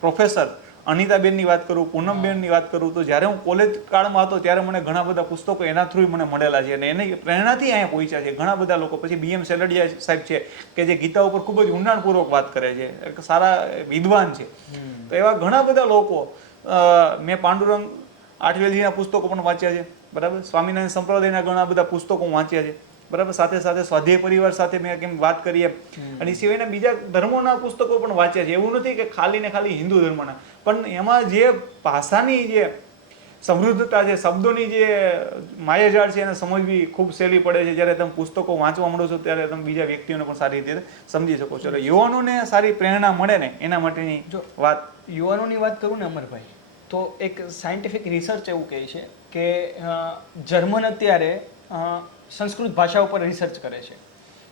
પ્રોફેસર અનિતાબેનની વાત કરું, પૂનમબેનની વાત કરું, તો જ્યારે હું કોલેજ કાળમાં હતો ત્યારે મને ઘણા બધા પુસ્તકો એના થ્રુ મને મળેલા છે અને એની પ્રેરણાથી અહીંયા પહોંચ્યા છે ઘણા બધા લોકો. પછી BM સેલડિયા સાહેબ છે કે જે ગીતા ઉપર ખૂબ જ ઊંડાણપૂર્વક વાત કરે છે, એક સારા વિદ્વાન છે. તો એવા ઘણા બધા લોકો, મેં પાંડુરંગ આઠવેલજીના પુસ્તકો પણ વાંચ્યા છે, બરાબર. સ્વામિનારાયણ સંપ્રદાયના ઘણા બધા પુસ્તકો વાંચ્યા છે, બરાબર. સાથે સાથે સ્વાધ્યાય પરિવાર સાથે મેં કેમ વાત કરીએ અને સિવાયના બીજા ધર્મોના પુસ્તકો પણ વાંચ્યા છે. એવું નથી કે ખાલી ને ખાલી હિન્દુ ધર્મના, પણ એમાં જે ભાષાની જે સમૃદ્ધતા છે, શબ્દોની જે માયાજાળ છે એને સમજવી ખૂબ સહેલી પડે છે. જ્યારે તમે પુસ્તકો વાંચવા માંડો છો ત્યારે તમે બીજા વ્યક્તિઓને પણ સારી રીતે સમજી શકો છો. એટલે યુવાનોને સારી પ્રેરણા મળે ને એના માટેની જો વાત, યુવાનોની વાત કરું ને અમરભાઈ, તો એક સાયન્ટિફિક રિસર્ચ એવું કહે છે કે જર્મન અત્યારે સંસ્કૃત ભાષા ઉપર રિસર્ચ કરે છે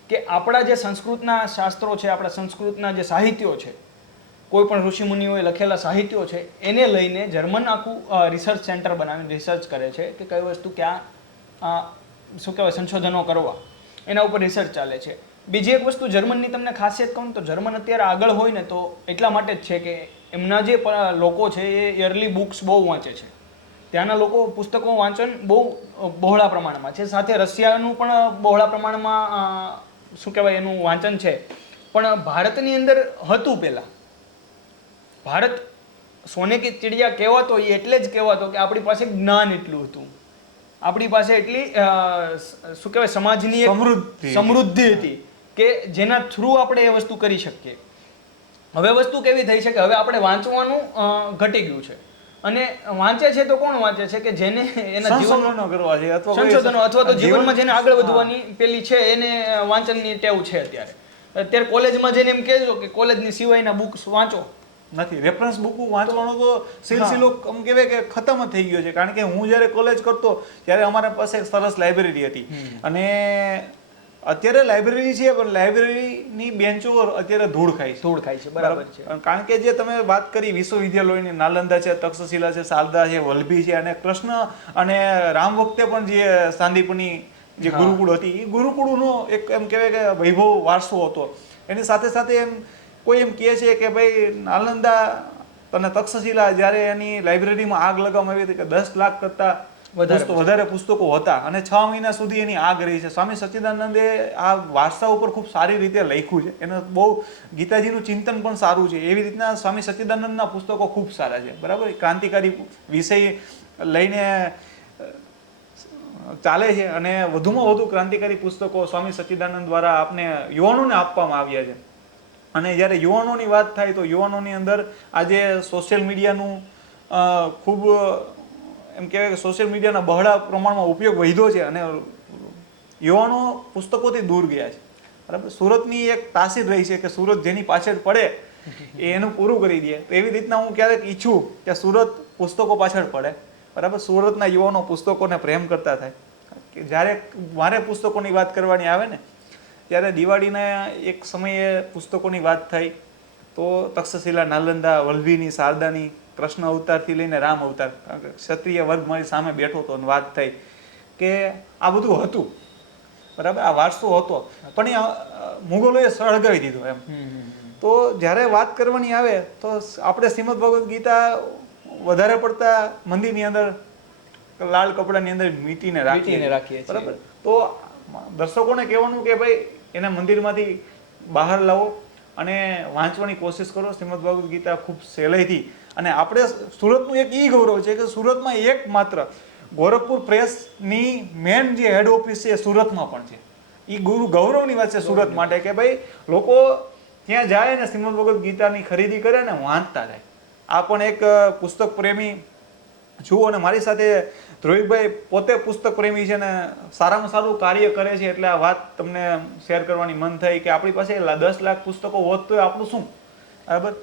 કે આપણા જે સંસ્કૃતના શાસ્ત્રો છે, આપણા સંસ્કૃતના જે સાહિત્યો છે, કોઈ પણ ઋષિમુનિઓએ લખેલા સાહિત્યો છે, એને લઈને જર્મન આખું રિસર્ચ સેન્ટર બનાવીને રિસર્ચ કરે છે કે કઈ વસ્તુ ક્યાં શું કહેવાય સંશોધનો કરવા, એના ઉપર રિસર્ચ ચાલે છે. બીજી એક વસ્તુ જર્મનની તમને ખાસિયત કહું તો જર્મન અત્યારે આગળ હોય ને તો એટલા માટે જ છે કે એમના જે લોકો છે એ યરલી બુક્સ બહુ વાંચે છે. ત્યાંના લોકો પુસ્તકો વાંચન બહુ બહોળા પ્રમાણમાં છે. સાથે રશિયાનું પણ બહોળા પ્રમાણમાં શું કહેવાય એનું વાંચન છે. પણ ભારતની અંદર હતું પહેલાં, ભારત સોને કી ચિડિયા કહેવાતો એ એટલે જ કહેવાતો કે આપણી પાસે જ્ઞાન એટલું હતું, આપણી પાસે એટલી શું કહેવાય સમાજની સમૃદ્ધિ હતી કે જેના થ્રુ આપણે એ વસ્તુ કરી શકીએ. હવે વસ્તુ કેવી થઈ છે કે હવે આપણે વાંચવાનું ઘટી ગયું છે અને વાંચે છે તો કોણ વાંચે છે કે જેને એના સંશોધનો કરવા છે સંશોધનો અથવા તો જીવનમાં જેને આગળ વધવાની પેલી છે એને વાંચનની ટેવ છે. અત્યારે કોલેજમાં જઈને એમ કહેજો કે કોલેજની સિવાયના બુક્સ વાંચો, નથી. રેફરન્સ બુક વાંચવાનો તો સિલસિલો આમ કહેવાય કે ખતમ જ થઈ ગયો છે. કારણ કે હું જ્યારે કોલેજ કરતો ત્યારે અમારા પાસે એક સરસ લાઇબ્રેરી હતી અને અત્યારે લાઇબ્રેરી છે પણ લાઇબ્રેરીની બેન્ચો અત્યારે ધૂળ ખાય છે, બરાબર છે. કારણ કે જે તમે વાત કરી વિશ્વવિદ્યાલયોની, નાલંદા છે, તક્ષશિલા છે, શારદા છે, વલ્લભી છે અને કૃષ્ણ અને રામ વખતે પણ જે સાંદીપની જે ગુરુકુળ હતી એ ગુરુકુળનો એક એમ કહેવાય કે વૈભવ વારસો હતો. એની સાથે સાથે એમ કોઈ એમ કહે છે કે ભાઈ નાલંદા અને તક્ષશિલા જ્યારે એની લાઇબ્રેરીમાં આગ લગાવવામાં આવી હતી કે 10 લાખ કરતાં વધારે પુસ્તકો હતા અને 6 મહિના સુધી એની આગ રહી છે. સ્વામી સચ્ચિદાનંદે આ વારસા ઉપર ખૂબ સારી રીતે લખ્યું છે. એને બહુ ગીતાજીનું ચિંતન પણ સારું છે. એવી રીતના સ્વામી સચ્ચિદાનંદના પુસ્તકો ખૂબ સારા છે, બરાબર. ક્રાંતિકારી વિષય લઈને ચાલે છે અને વધુમાં વધુ ક્રાંતિકારી પુસ્તકો સ્વામી સચ્ચિદાનંદ દ્વારા આપને યુવાનોને આપવામાં આવ્યા છે. અને જ્યારે યુવાનોની વાત થાય તો યુવાનોની અંદર આજે સોશિયલ મીડિયાનું ખૂબ એમ કહેવાય કે સોશિયલ મીડિયાના બહોળા પ્રમાણમાં ઉપયોગ વધ્યો છે અને યુવાનો પુસ્તકોથી દૂર ગયા છે, બરાબર. સુરતની એક તાસીર રહી છે કે સુરત જેની પાછળ પડે એ એનું પૂરું કરી દે. તો એવી રીતના હું ક્યારેક ઈચ્છું કે સુરત પુસ્તકો પાછળ પડે, બરાબર. સુરતના યુવાનો પુસ્તકોને પ્રેમ કરતા થાય. જ્યારે મારે પુસ્તકોની વાત કરવાની આવે ને ત્યારે દિવાળીના એક સમયે પુસ્તકોની વાત થઈ તો તક્ષશિલા, નાલંદા, વલ્લભીની, શારદાની, કૃષ્ણ અવતારથી લઈને રામ અવતાર, ક્ષત્રિય વર્ગ મારી સામે બેઠો હતો અને વાત થઈ કે આ બધું હતું, બરાબર. આ વારસો હતો પણ એ મુગલોએ સળગાવી દીધો એમ. તો જ્યારે વાત કરવાની આવે તો આપણે શ્રીમદ ભગવદ્ ગીતા વધારે પડતા મંદિરની અંદર લાલ કપડાની અંદર વીંટીને રાખીએ, બરાબર. તો દર્શકોને કહેવાનું કે ભાઈ એને મંદિરમાંથી બહાર લાવો અને વાંચવાની કોશિશ કરો શ્રીમદ ભગવદ્ ગીતા ખૂબ સહેલાઈથી. અને આપણે સુરતનું એક ઈ ગૌરવ છે કે સુરતમાં એકમાત્ર ગોરખપુર પ્રેસની મેન જે હેડ ઓફિસ છે એ સુરતમાં પણ છે. એ ગૌરવની વાત છે સુરત માટે કે ભાઈ લોકો ત્યાં જાય ને શ્રીમદ ભગવદ્ ગીતાની ખરીદી કરે ને વાંચતા જાય. આ પણ એક પુસ્તક પ્રેમી છું અને મારી સાથે ધ્રુવિકભાઈ પોતે પુસ્તક પ્રેમી છે ને સારામાં સારું કાર્ય કરે છે એટલે આ વાત તમને શેર કરવાની મન થઈ કે આપણી પાસે 10 લાખ પુસ્તકો હોત તો આપણું શું, બરાબર.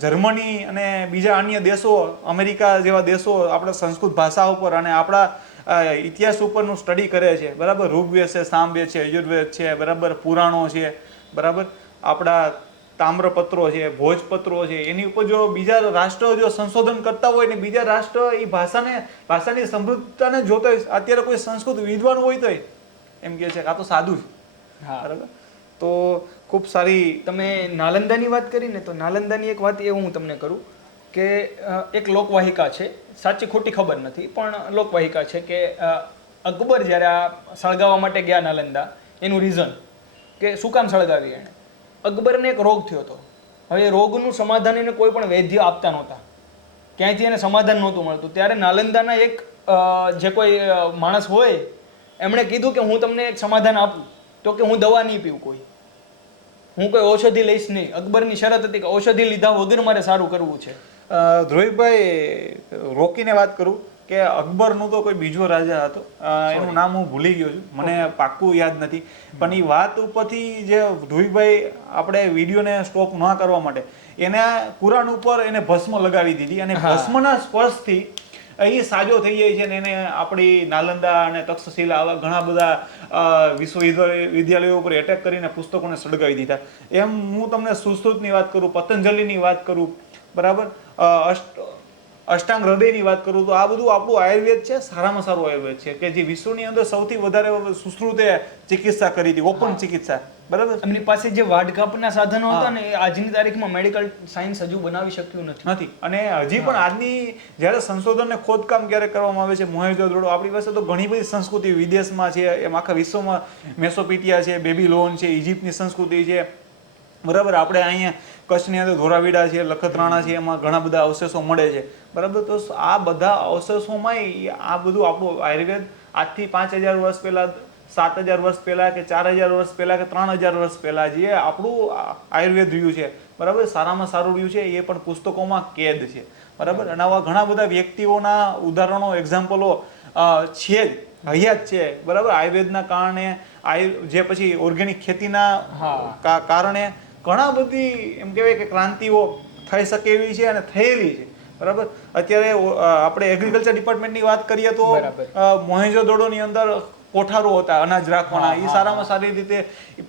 જર્મની અને બીજા અન્ય દેશો, અમેરિકા જેવા દેશો આપણા સંસ્કૃત ભાષા ઉપર અને આપણા ઇતિહાસ ઉપરનું સ્ટડી કરે છે, બરાબર. ઋગ્વેદ છે, સામવેદ છે, યજુર્વેદ છે, બરાબર, પુરાણો છે, બરાબર, આપણા તામ્રપત્રો છે, ભોજપત્રો છે, એની ઉપર જો બીજા રાષ્ટ્રો જો સંશોધન કરતા હોય ને બીજા રાષ્ટ્ર એ ભાષાની સમૃદ્ધતાને જોતો હોય, અત્યારે કોઈ સંસ્કૃત વિદ્વાન હોય તો એમ કહે છે કે આ તો સાદું છે, બરાબર. તો ખૂબ સારી તમે નાલંદાની વાત કરી ને, તો નાલંદાની એક વાત એ હું તમને કરું કે એક લોકવાહિકા છે, સાચી ખોટી ખબર નથી પણ લોકવાહિકા છે કે અકબર જ્યારે આ સળગાવવા માટે ગયા નાલંદા, એનું રીઝન કે શું કામ સળગાવી એણે, અકબરને એક રોગ થયો હતો. હવે એ રોગનું સમાધાન એને કોઈ પણ વૈદ્ય આપતા નહોતા, ક્યાંયથી એને સમાધાન નહોતું મળતું. ત્યારે નાલંદાના એક જે કોઈ માણસ હોય એમણે કીધું કે હું તમને એક સમાધાન આપું, તો કે હું દવા નહીં પીવું, હું કોઈ ઔષધિ લઈશ નહીં. અકબરની શરત હતી કે ઔષધિ લીધા વગર મારે સારું કરવું છે. ધ્રુવિકભાઈ રોકીને વાત કરું કે અકબરનું તો કોઈ બીજો રાજા હતો, એનું નામ હું ભૂલી ગયો છું, મને પાક્કું યાદ નથી. પણ એ વાત ઉપરથી જે ધ્રુવિકભાઈ આપણે વિડીયોને સ્ટોપ ન કરવા માટે એને કુરાન ઉપર એને ભસ્મ લગાવી દીધી અને ભસ્મના સ્પર્શથી એ સાજો થઈ જાય છે ને એને આપણી નાલંદા અને તક્ષશિલા આવા ઘણા બધા વિશ્વવિદ્યાલયો ઉપર એટેક કરીને પુસ્તકોને સળગાવી દીધા. એમ હું તમને સુશ્રુતની વાત કરું, પતંજલિની વાત કરું, બરાબર, અષ્ટાંગ હૃદયની વાત કરું તો આ બધું આપણું આયુર્વેદ છે, સારામાં સારું આયુર્વેદ છે કે જે વિશ્વની અંદર સૌથી વધારે સુશ્રુતે ચિકિત્સા કરી હતી, ઓપન ચિકિત્સા, બરાબર. એમની પાસે જે વાઢકાપના સાધનો હતા ને એ આજની તારીખમાં મેડિકલ સાયન્સ હજુ બનાવી શક્યું નથી. અને હજી પણ આજની જ્યારે સંશોધન ને ખોદકામ ક્યારે કરવામાં આવે છે, મોહેંજો-દડો, આપણી પાસે તો ઘણી બધી સંસ્કૃતિ વિદેશમાં છે, એમ આખા વિશ્વમાં મેસોપિટિયા છે, બેબીલોન છે, ઇજિપ્તની સંસ્કૃતિ છે, બરાબર. આપણે અહીંયા કચ્છની અંદર ધોરાવીડા છે, લખતરાણા છે, એમાં ઘણા બધા અવશેષો મળે છે, બરાબર. તો આ બધા અવશેષોમાં આ બધું આપણું આયુર્વેદ આજથી 5000 વર્ષ પહેલાં, 7000 વર્ષ પહેલાં કે 4000 વર્ષ પહેલાં કે 3000 વર્ષ પહેલાં જે આપણું આયુર્વેદ રહ્યું છે, બરાબર, સારામાં સારું રહ્યું છે, એ પણ પુસ્તકોમાં કેદ છે, બરાબર. અને આવા ઘણા બધા વ્યક્તિઓના ઉદાહરણો, એક્ઝામ્પલો છે જ, હયાત છે, બરાબર. આયુર્વેદના કારણે જે પછી ઓર્ગેનિક ખેતીના કારણે ઘણા બધી એમ કહેવાય કે ક્રાંતિઓ થઈ શકે એવી છે અને થયેલી છે, બરાબર. અત્યારે આપણે એગ્રીકલ્ચર ડિપાર્ટમેન્ટની વાત કરીએ તો મોહેંજો-દડોની અંદર કોઠારો હતા અનાજ રાખવાના, એ સારામાં સારી રીતે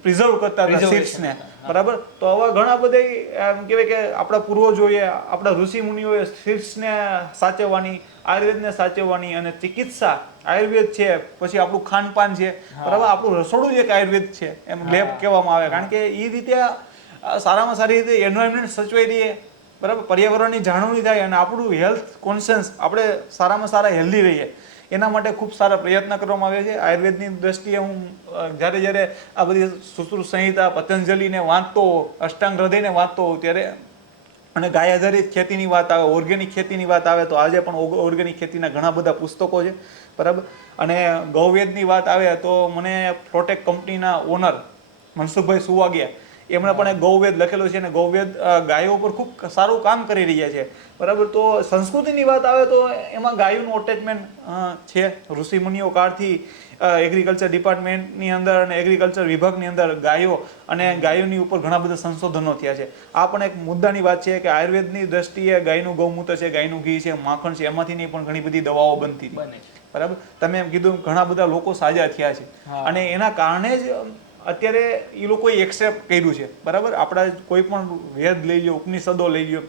પ્રિઝર્વ કરતા હતા સીડ્સને, બરાબર. તો આવા ઘણા બધા એમ કહેવાય કે આપણા પૂર્વજોએ, આપણા ઋષિ મુનિઓએ સીડ્સને સાચવવાની, આયુર્વેદને સાચવવાની, અને ચિકિત્સા આયુર્વેદ છે, પછી આપણું ખાનપાન છે, બરાબર, આપણું રસોડું એક આયુર્વેદ છે, એમ લેબ કહેવામાં આવે, કારણ કે એ રીતે સારામાં સારી રીતે એન્વાયરમેન્ટ સચવાઈ રહીએ, બરાબર, પર્યાવરણની જાળવણી થાય અને આપણું હેલ્થ કોન્શિયસ આપણે સારામાં સારા હેલ્ધી રહીએ એના માટે ખૂબ સારા પ્રયત્ન કરવામાં આવે છે. આયુર્વેદની દ્રષ્ટિએ હું જ્યારે આ બધી સુશ્રુત સંહિતા, પતંજલિને વાંચતો, અષ્ટાંગ હૃદયને વાંચતો હોઉં ત્યારે, અને ગાય આધારિત ખેતીની વાત આવે, ઓર્ગેનિક ખેતીની વાત આવે તો આજે પણ ઓર્ગેનિક ખેતીના ઘણા બધા પુસ્તકો છે, બરાબર. અને ગૌવેદની વાત આવે તો મને પ્રોટેક કંપનીના ઓનર મનસુખભાઈ સુવાગિયા, એમણે પણ એક ગૌવેદ લખેલો છે અને ગૌવેદ ગાયો ઉપર ખૂબ સારું કામ કરી રહ્યા છે, બરાબર. તો સંસ્કૃતિની વાત આવે તો એમાં ગાયોનું અટેચમેન્ટ છે ઋષિ મુનિઓ કાળથી. એગ્રીકલ્ચર ડિપાર્ટમેન્ટની અંદર અને એગ્રીકલ્ચર વિભાગની અંદર ગાયો અને ગાયોની ઉપર ઘણા બધા સંશોધનો થયા છે. આ પણ એક મુદ્દાની વાત છે કે આયુર્વેદની દ્રષ્ટિએ ગાયનું ગૌમૂત્ર છે, ગાયનું ઘી છે, માખણ છે, એમાંથી પણ ઘણી બધી દવાઓ બનતી હતી, બરાબર. તમે એમ કીધું ઘણા બધા લોકો સાજા થયા છે અને એના કારણે જ અત્યારે એ લોકોએ એક્સેપ્ટ કર્યું છે, બરાબર. આપણા કોઈ પણ વેદ લઈ લો, ઉપનિષદો લઈ લો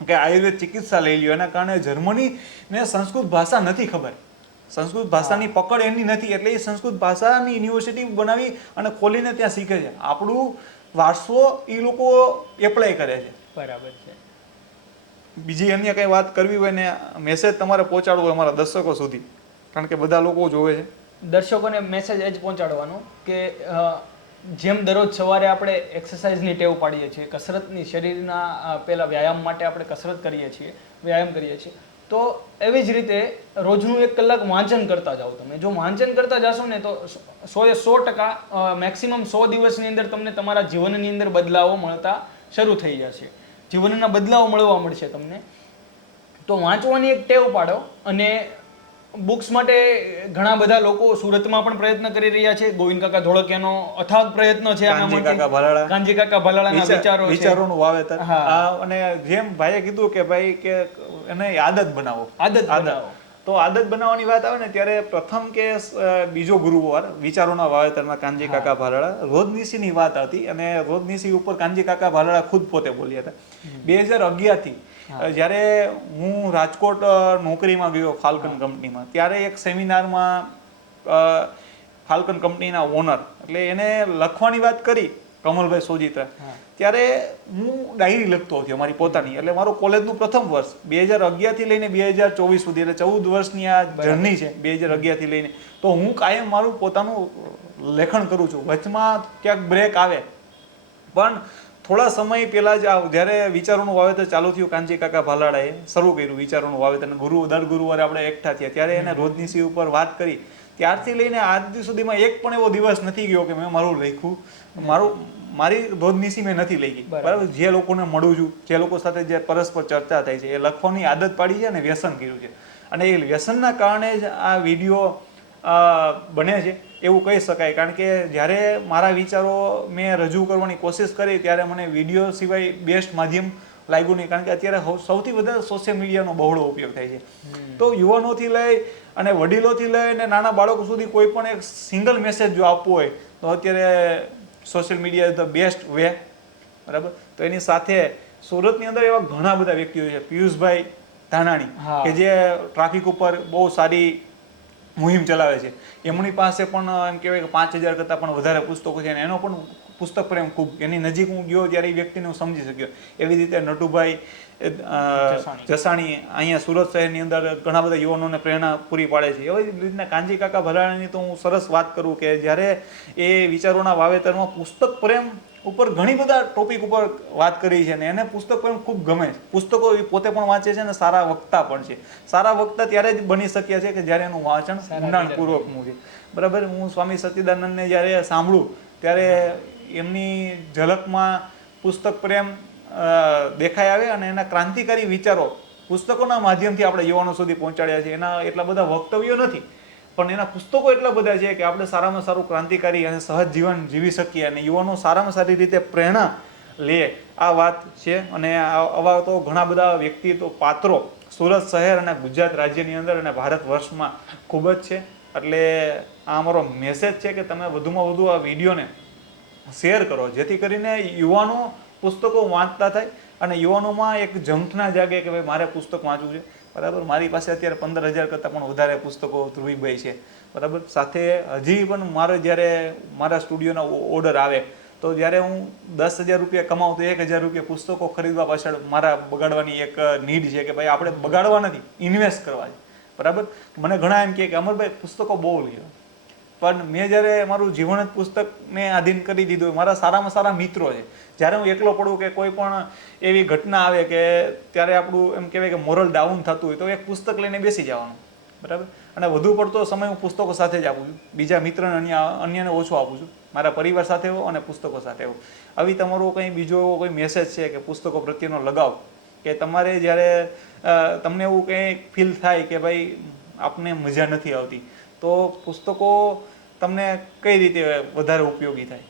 કે આયુર્વેદ ચિકિત્સા લઈ લો, એના કારણે જર્મનીને સંસ્કૃત ભાષા નથી ખબર, સંસ્કૃત ભાષાની પકડ એની નથી, એટલે એ સંસ્કૃત ભાષાની યુનિવર્સિટી બનાવી અને ખોલીને ત્યાં શીખે છે. આપણું વારસો એ લોકો એપ્લાય કરે છે, બરાબર છે. બીજી અન્ય કંઈ વાત કરવી હોય ને મેસેજ તમારે પહોંચાડવો હોય અમારા દર્શકો સુધી, કારણ કે બધા લોકો જોવે છે. દર્શકોને મેસેજ એ જ પહોંચાડવાનો કે જેમ દરરોજ સવારે આપણે એક્સરસાઇઝની ટેવ પાડીએ છીએ, કસરતની, શરીરના પહેલાં વ્યાયામ માટે આપણે કસરત કરીએ છીએ, વ્યાયામ કરીએ છીએ, તો એવી જ રીતે રોજનું 1 કલાક વાંચન કરતા જાઓ તમે. જો વાંચન કરતા જશો ને તો 100% મેક્સિમમ 100 દિવસની અંદર તમને તમારા જીવનની અંદર બદલાવો મળતા શરૂ થઈ જશે. જીવનના બદલાવો મળવા મળશે તમને. તો વાંચવાની એક ટેવ પાડો. અને બુક્સ માટે ઘણા બધા લોકો સુરતમાં પણ પ્રયત્ન કરી રહ્યા છે. ગોવિંદ કાકા ધોળકિયાનો અથાગ પ્રયત્ન છે આના કાનજી માટે. કાકા ભલાળા. કાનજી કાકા ભલાળાના વિચારો છે. વિચારોનું વાવેતર. હા. અને જેમ ભાઈએ કીધું કે ભાઈ કે એને આદત બનાવો. આદત બનાવો. તો આદત બનાવવાની વાત આવે ને ત્યારે પ્રથમ કે બીજો ગુરુવાર વિચારોના વાવેતરમાં કાનજી કાકા ભાલાળા રોજનીશીની વાત હતી અને રોજનીશી ઉપર કાનજી કાકા ભાલાળા ખુદ પોતે બોલ્યા હતા. 2011 થી જ્યારે હું રાજકોટ નોકરીમાં ગયો ફાલ્કન કંપનીમાં, ત્યારે એક સેમિનારમાં ફાલ્કન કંપનીના ઓનર એટલે એને લખવાની વાત કરી કમલભાઈ સોજીત્રા, ત્યારે હું ડાયરી લખતો હતો મારી પોતાની. એટલે મારું કોલેજનું પ્રથમ વર્ષ 2011 થી લઈને 2024 સુધી, એટલે 14 વર્ષની આ જર્ની છે 2011 થી લઈને. તો હું કાયમ મારું પોતાનું લેખન કરું છું. વચમાં ક્યાંક બ્રેક આવે, પણ થોડા સમય પહેલા જ જ્યારે વિચારોનું વાવેતર ચાલુ થયું, કાનજી કાકા ભાલાળાએ શરૂ કર્યું વિચારોનું વાવેતર. દર ગુરુવારે આપણે એકઠા થયા, ત્યારે એને રોજનીશી ઉપર વાત કરી. ત્યારથી લઈને આજ સુધીમાં એક પણ એવો દિવસ નથી ગયો કે મેં મારું લખ્યું, મારી રોજનીશી મેં નથી લખી. બરાબર. જે લોકોને મળું છું, જે લોકો સાથે જે પરસ્પર ચર્ચા થાય છે, એ લખવાની આદત પાડી છે અને વ્યસન કર્યું છે. અને એ વ્યસનના કારણે જ આ વિડીયો બને છે એવું કહી શકાય. કારણ કે જ્યારે મારા વિચારો મેં રજૂ કરવાની કોશિશ કરી ત્યારે મને વિડીયો સિવાય બેસ્ટ માધ્યમ લાગ્યું નહીં. કારણ કે અત્યારે સૌથી વધારે સોશિયલ મીડિયાનો બહોળો ઉપયોગ થાય છે. તો યુવાનોથી લઈ અને વડીલોથી લઈને નાના બાળકો સુધી કોઈ પણ એક સિંગલ મેસેજ જો આપવો હોય તો અત્યારે social media is the best way. બરાબર. તો એની સાથે સુરતની અંદર એવા ઘણા બધા વ્યક્તિઓ છે. પિયુષભાઈ ધાનાણી કે જે ટ્રાફિક ઉપર બહુ સારી મુહિમ ચલાવે છે. એમની પાસે પણ એમ કહેવાય કે 5000 કરતાં પણ વધારે પુસ્તકો છે. અને એનો પણ પુસ્તક પ્રેમ ખૂબ, એની નજીક હું ગયો ત્યારે એ વ્યક્તિને હું સમજી શક્યો. એવી રીતે નટુભાઈ જસાણી અહીંયા સુરત શહેરની અંદર ઘણા બધા યુવાનોને પ્રેરણા પૂરી પાડે છે. એવી રીતના કાનજી કાકા ભલાળાની તો હું સરસ વાત કરું કે જ્યારે એ વિચારોના વાવેતરમાં પુસ્તક પ્રેમ ઉપર ઘણી બધા ટોપિક ઉપર વાત કરી છે. અને એને પુસ્તક પ્રેમ ખૂબ ગમે છે. પુસ્તકો એ પોતે પણ વાંચે છે અને સારા વક્તા પણ છે. સારા વક્તા ત્યારે જ બની શક્યા છે કે જ્યારે એનું વાંચન ઊંડાણપૂર્વકનું છે. બરાબર. હું સ્વામી સચ્ચિદાનંદને જ્યારે સાંભળું ત્યારે એમની ઝલકમાં પુસ્તક પ્રેમ દેખાઈ આવે અને એના ક્રાંતિકારી વિચારો પુસ્તકોના માધ્યમથી આપણે યુવાનો સુધી પહોંચાડ્યા છે. એના એટલા બધા વક્તવ્યો નથી, પણ એના પુસ્તકો એટલા બધા છે કે આપણે સારામાં સારું ક્રાંતિકારી અને સહજ જીવન જીવી શકીએ અને યુવાનો સારામાં સારી રીતે પ્રેરણા લે, આ વાત છે. અને આવા તો ઘણા બધા વ્યક્તિત્વ પાત્રો સુરત શહેર અને ગુજરાત રાજ્યની અંદર અને ભારત વર્ષમાં ખૂબ જ છે. એટલે આ અમારો મેસેજ છે કે તમે વધુમાં વધુ આ વિડીયોને શેર કરો, જેથી કરીને યુવાનો પુસ્તકો વાંચતા થાય અને યુવાનોમાં એક ઝંખના જાગે કે ભાઈ મારે પુસ્તક વાંચવું છે. બરાબર. મારી પાસે અત્યારે 15,000 કરતાં પણ વધારે પુસ્તકો ધ્રુવીભાઈ છે. બરાબર. સાથે હજી પણ મારે જ્યારે મારા સ્ટુડિયોના ઓર્ડર આવે તો જ્યારે હું 10,000 રૂપિયા કમાઉં તો 1,000 રૂપિયા પુસ્તકો ખરીદવા પાછળ મારા બગાડવાની એક નીડ છે કે ભાઈ આપણે બગાડવા નથી, ઇન્વેસ્ટ કરવા છે. બરાબર. મને ઘણા એમ કહે કે અમરભાઈ પુસ્તકો બહુ લ્યો, પણ મેં જ્યારે મારું જીવન જ પુસ્તકને આધીન કરી દીધું. મારા સારામાં સારા મિત્રો છે. જ્યારે હું એકલો પડું કે કોઈ પણ એવી ઘટના આવે કે ત્યારે આપણું એમ કહેવાય કે મોરલ ડાઉન થતું હોય તો એક પુસ્તક લઈને બેસી જવાનું. બરાબર. અને વધુ પડતો સમય હું પુસ્તકો સાથે જ આપું છું. બીજા મિત્રને અન્યને ઓછો આપું છું. મારા પરિવાર સાથે હો અને પુસ્તકો સાથે હો. આવી તમારો કંઈ બીજો એવો કોઈ મેસેજ છે કે પુસ્તકો પ્રત્યેનો લગાવ, કે તમારે જ્યારે તમને એવું કંઈ ફીલ થાય કે ભાઈ આપને મજા નથી આવતી, તો પુસ્તકો તમને કઈ રીતે વધારે ઉપયોગી થાય?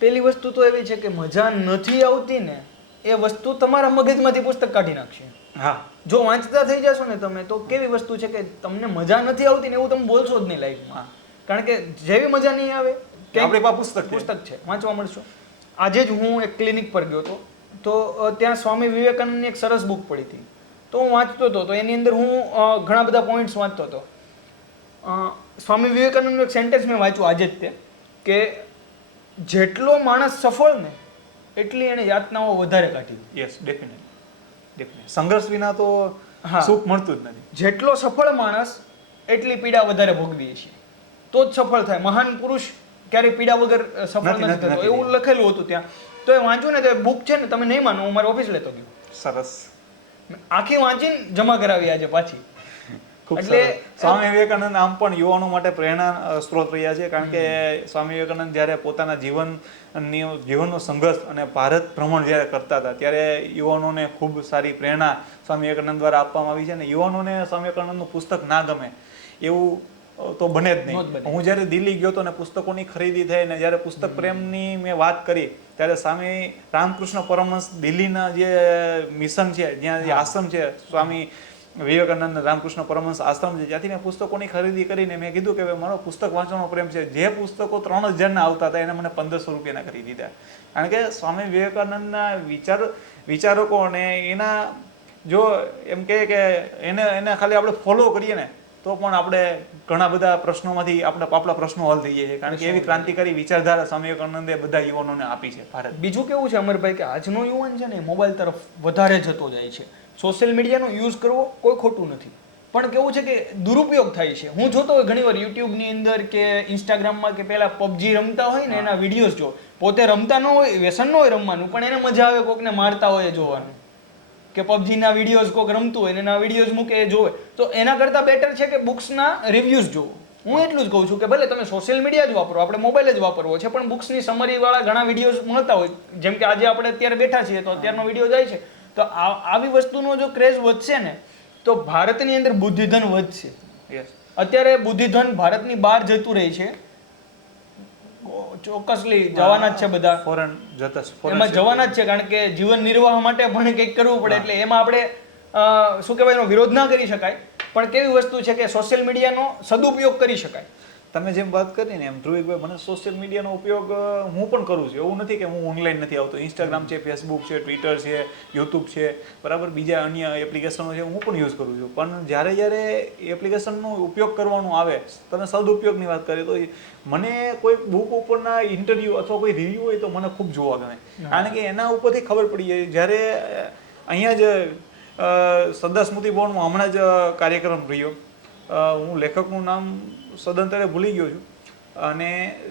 પેલી વસ્તુ તો એવી છે કે મજા નથી આવતી ને એ વસ્તુ તમારા મગજમાંથી પુસ્તક કાઢી નાખશે. હા. જો વાંચતા થઈ જશો ને તમે તો કેવી વસ્તુ છે કે તમને મજા નથી આવતી ને એવું તમે બોલશો જ નહીં લાઈફમાં. કારણ કે જેવી મજા નહીં આવે કે આપણી પાસે પુસ્તક છે, વાંચવા મળશો. આજે જ હું એક ક્લિનિક પર ગયો હતો તો ત્યાં સ્વામી વિવેકાનંદની એક સરસ બુક પડી હતી. તો હું વાંચતો હતો તો એની અંદર હું ઘણા બધા પોઈન્ટ્સ વાંચતો હતો. સ્વામી વિવેકાનંદનું એક સેન્ટેન્સ મેં વાંચ્યું આજે જ તે, કે જેટલો માણસ સફળ ને એટલી એને યાતનાઓ વધારે કાઢી. Yes, definitely. સંઘર્ષ વિના તો સુખ મળતું જ નથી. જેટલો સફળ માણસ એટલી પીડા વધારે ભોગવીએ છીએ, તો જ સફળ થાય. મહાન પુરુષ ક્યારેય પીડા વગર સફળ નથી થતો, એવું લખેલું હતું ત્યાં. તો એ વાંચ્યું ને તો બુક છે ને, તમે નહીં માનો, હું મારી ઓફિસ લેતો ગયો. સરસ. આખી વાંચીને જમા કરાવી આજે પાછી. ખૂબ એટલે સરસ. સ્વામી વિવેકાનંદ આમ પણ યુવાનો માટે પ્રેરણા સ્ત્રોત રહ્યા છે, કારણ કે સ્વામી વિવેકાનંદ જ્યારે પોતાના જીવનનો સંઘર્ષ અને ભારત ભ્રમણ જ્યારે કરતા હતા ત્યારે યુવાનોને ખૂબ સારી પ્રેરણા સ્વામી વિવેકાનંદ દ્વારા આપવામાં આવી છે. અને યુવાનોને સ્વામી વિવેકાનંદનું પુસ્તક ના ગમે એવું તો બને જ નહીં. હું જ્યારે દિલ્હી ગયો હતો ને પુસ્તકોની ખરીદી થઈ ને જ્યારે પુસ્તક પ્રેમની મેં વાત કરી ત્યારે સ્વામી રામકૃષ્ણ પરમહંસ દિલ્હીના જે મિશન છે, જ્યાં જે આશ્રમ છે સ્વામી વિવેકાનંદ રામકૃષ્ણ પરમહંસ આશ્રમ છે, જ્યાંથી મેં પુસ્તકોની ખરીદી કરીને મેં કીધું કે મારો પુસ્તક વાંચવાનો પ્રેમ છે. જે પુસ્તકો 3000ના આવતા હતા એને મને 1500 રૂપિયાના કરી દીધા. કારણ કે સ્વામી વિવેકાનંદના વિચારકો અને એના જો એમ કે એને ખાલી આપણે ફોલો કરીએ ને તો પણ આપણે ઘણા બધા પ્રશ્નોમાંથી આપણા પ્રશ્નો હલ થઈ જાય છે. કારણ કે એવી ક્રાંતિકારી વિચારધારા સ્વામી વિવેકાનંદે બધા યુવાનોને આપી છે ભારત. બીજું કેવું છે અમરભાઈ કે આજનો યુવાન છે ને મોબાઈલ તરફ વધારે જતો જાય છે. સોશિયલ મીડિયાનો યુઝ કરવો કોઈ ખોટું નથી, પણ કેવું છે કે દુરુપયોગ થાય છે. હું જોતો હોય ઘણીવાર યુટ્યુબની અંદર કે ઇન્સ્ટાગ્રામમાં કે પેલા પબજી રમતા હોય ને એના વિડીયોઝ જો, પોતે રમતા ન હોય, વ્યસન ન હોય રમવાનું, પણ એને મજા આવે કોકને મારતા હોય જોવાનું, કે પબજીના વિડીયોઝ કોક રમતું હોય ને એના વિડીયોઝ મૂકે એ જોવે. તો એના કરતાં બેટર છે કે બુક્સના રિવ્યૂઝ જોવો. હું એટલું જ કહું છું કે ભલે તમે સોશિયલ મીડિયા જ વાપરો, આપણે મોબાઈલ જ વાપરવો છે, પણ બુક્સની સમરીવાળા ઘણા વિડીયોઝ મળતા હોય. જેમ કે આજે આપણે અત્યારે બેઠા છીએ તો અત્યારનો વિડીયો જાય છે. તો આવી વસ્તુનો જો ક્રેઝ વધશે ને તો ભારતની અંદર બુદ્ધિધન વધશે. અત્યારે બુદ્ધિધન ભારતની બહાર જતું રહી છે, ચોક્કસલી જવાના જ છે બધા, ફોરેન જતા એમાં જવાના જ છે. કારણ કે જીવન નિર્વાહ માટે પણ કંઈક કરવું પડે, એટલે એમાં આપણે શું કહેવાય એનો વિરોધ ના કરી શકાય. પણ કેવી વસ્તુ છે કે સોશિયલ મીડિયાનો સદુપયોગ કરી શકાય. તમે જેમ વાત કરી ને એમ ધ્રુવિકભાઈ, મને સોશિયલ મીડિયાનો ઉપયોગ હું પણ કરું છું. એવું નથી કે હું ઓનલાઈન નથી આવતો. ઇન્સ્ટાગ્રામ છે, ફેસબુક છે, ટ્વિટર છે, યુટ્યુબ છે, બરાબર, બીજા અન્ય એપ્લિકેશનો છે, હું પણ યુઝ કરું છું. પણ જ્યારે એપ્લિકેશનનો ઉપયોગ કરવાનો આવે, તમે સદુપયોગની વાત કરીએ તો મને કોઈ બુક ઉપરના ઇન્ટરવ્યૂ અથવા કોઈ રિવ્યૂ હોય તો મને ખૂબ જોવા ગમે. કારણ કે એના ઉપરથી ખબર પડી જાય. જ્યારે અહીંયા જ સરદાર સ્મૃતિ ભવનમાં હમણાં જ કાર્યક્રમ રહ્યો, હું લેખકનું નામ સદંતરે ભૂલી ગયો છું, અને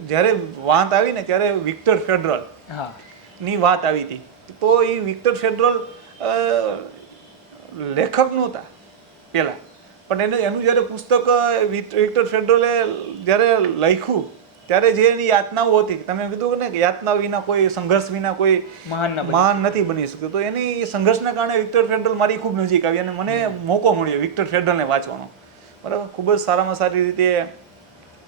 જ્યારે વાત આવી ને ત્યારે વિક્ટર ફેડરલ ની વાત આવી હતી. તો એ વિક્ટર ફેડરલ લેખક નહોતા પહેલા, પણ એનું જ્યારે પુસ્તક વિક્ટર ફેડરલે જ્યારે લખ્યું ત્યારે જે એની યાતનાઓ હતી, તમે કીધું ને કે યાતના વિના કોઈ, સંઘર્ષ વિના કોઈ મહાન નથી બની શકતું. તો એની સંઘર્ષના કારણે વિક્ટર ફેડરલ મારી ખૂબ નજીક આવી અને મને મોકો મળ્યો વિક્ટર ફેડરલને વાંચવાનો. બરાબર, ખૂબ જ સારામાં સારી રીતે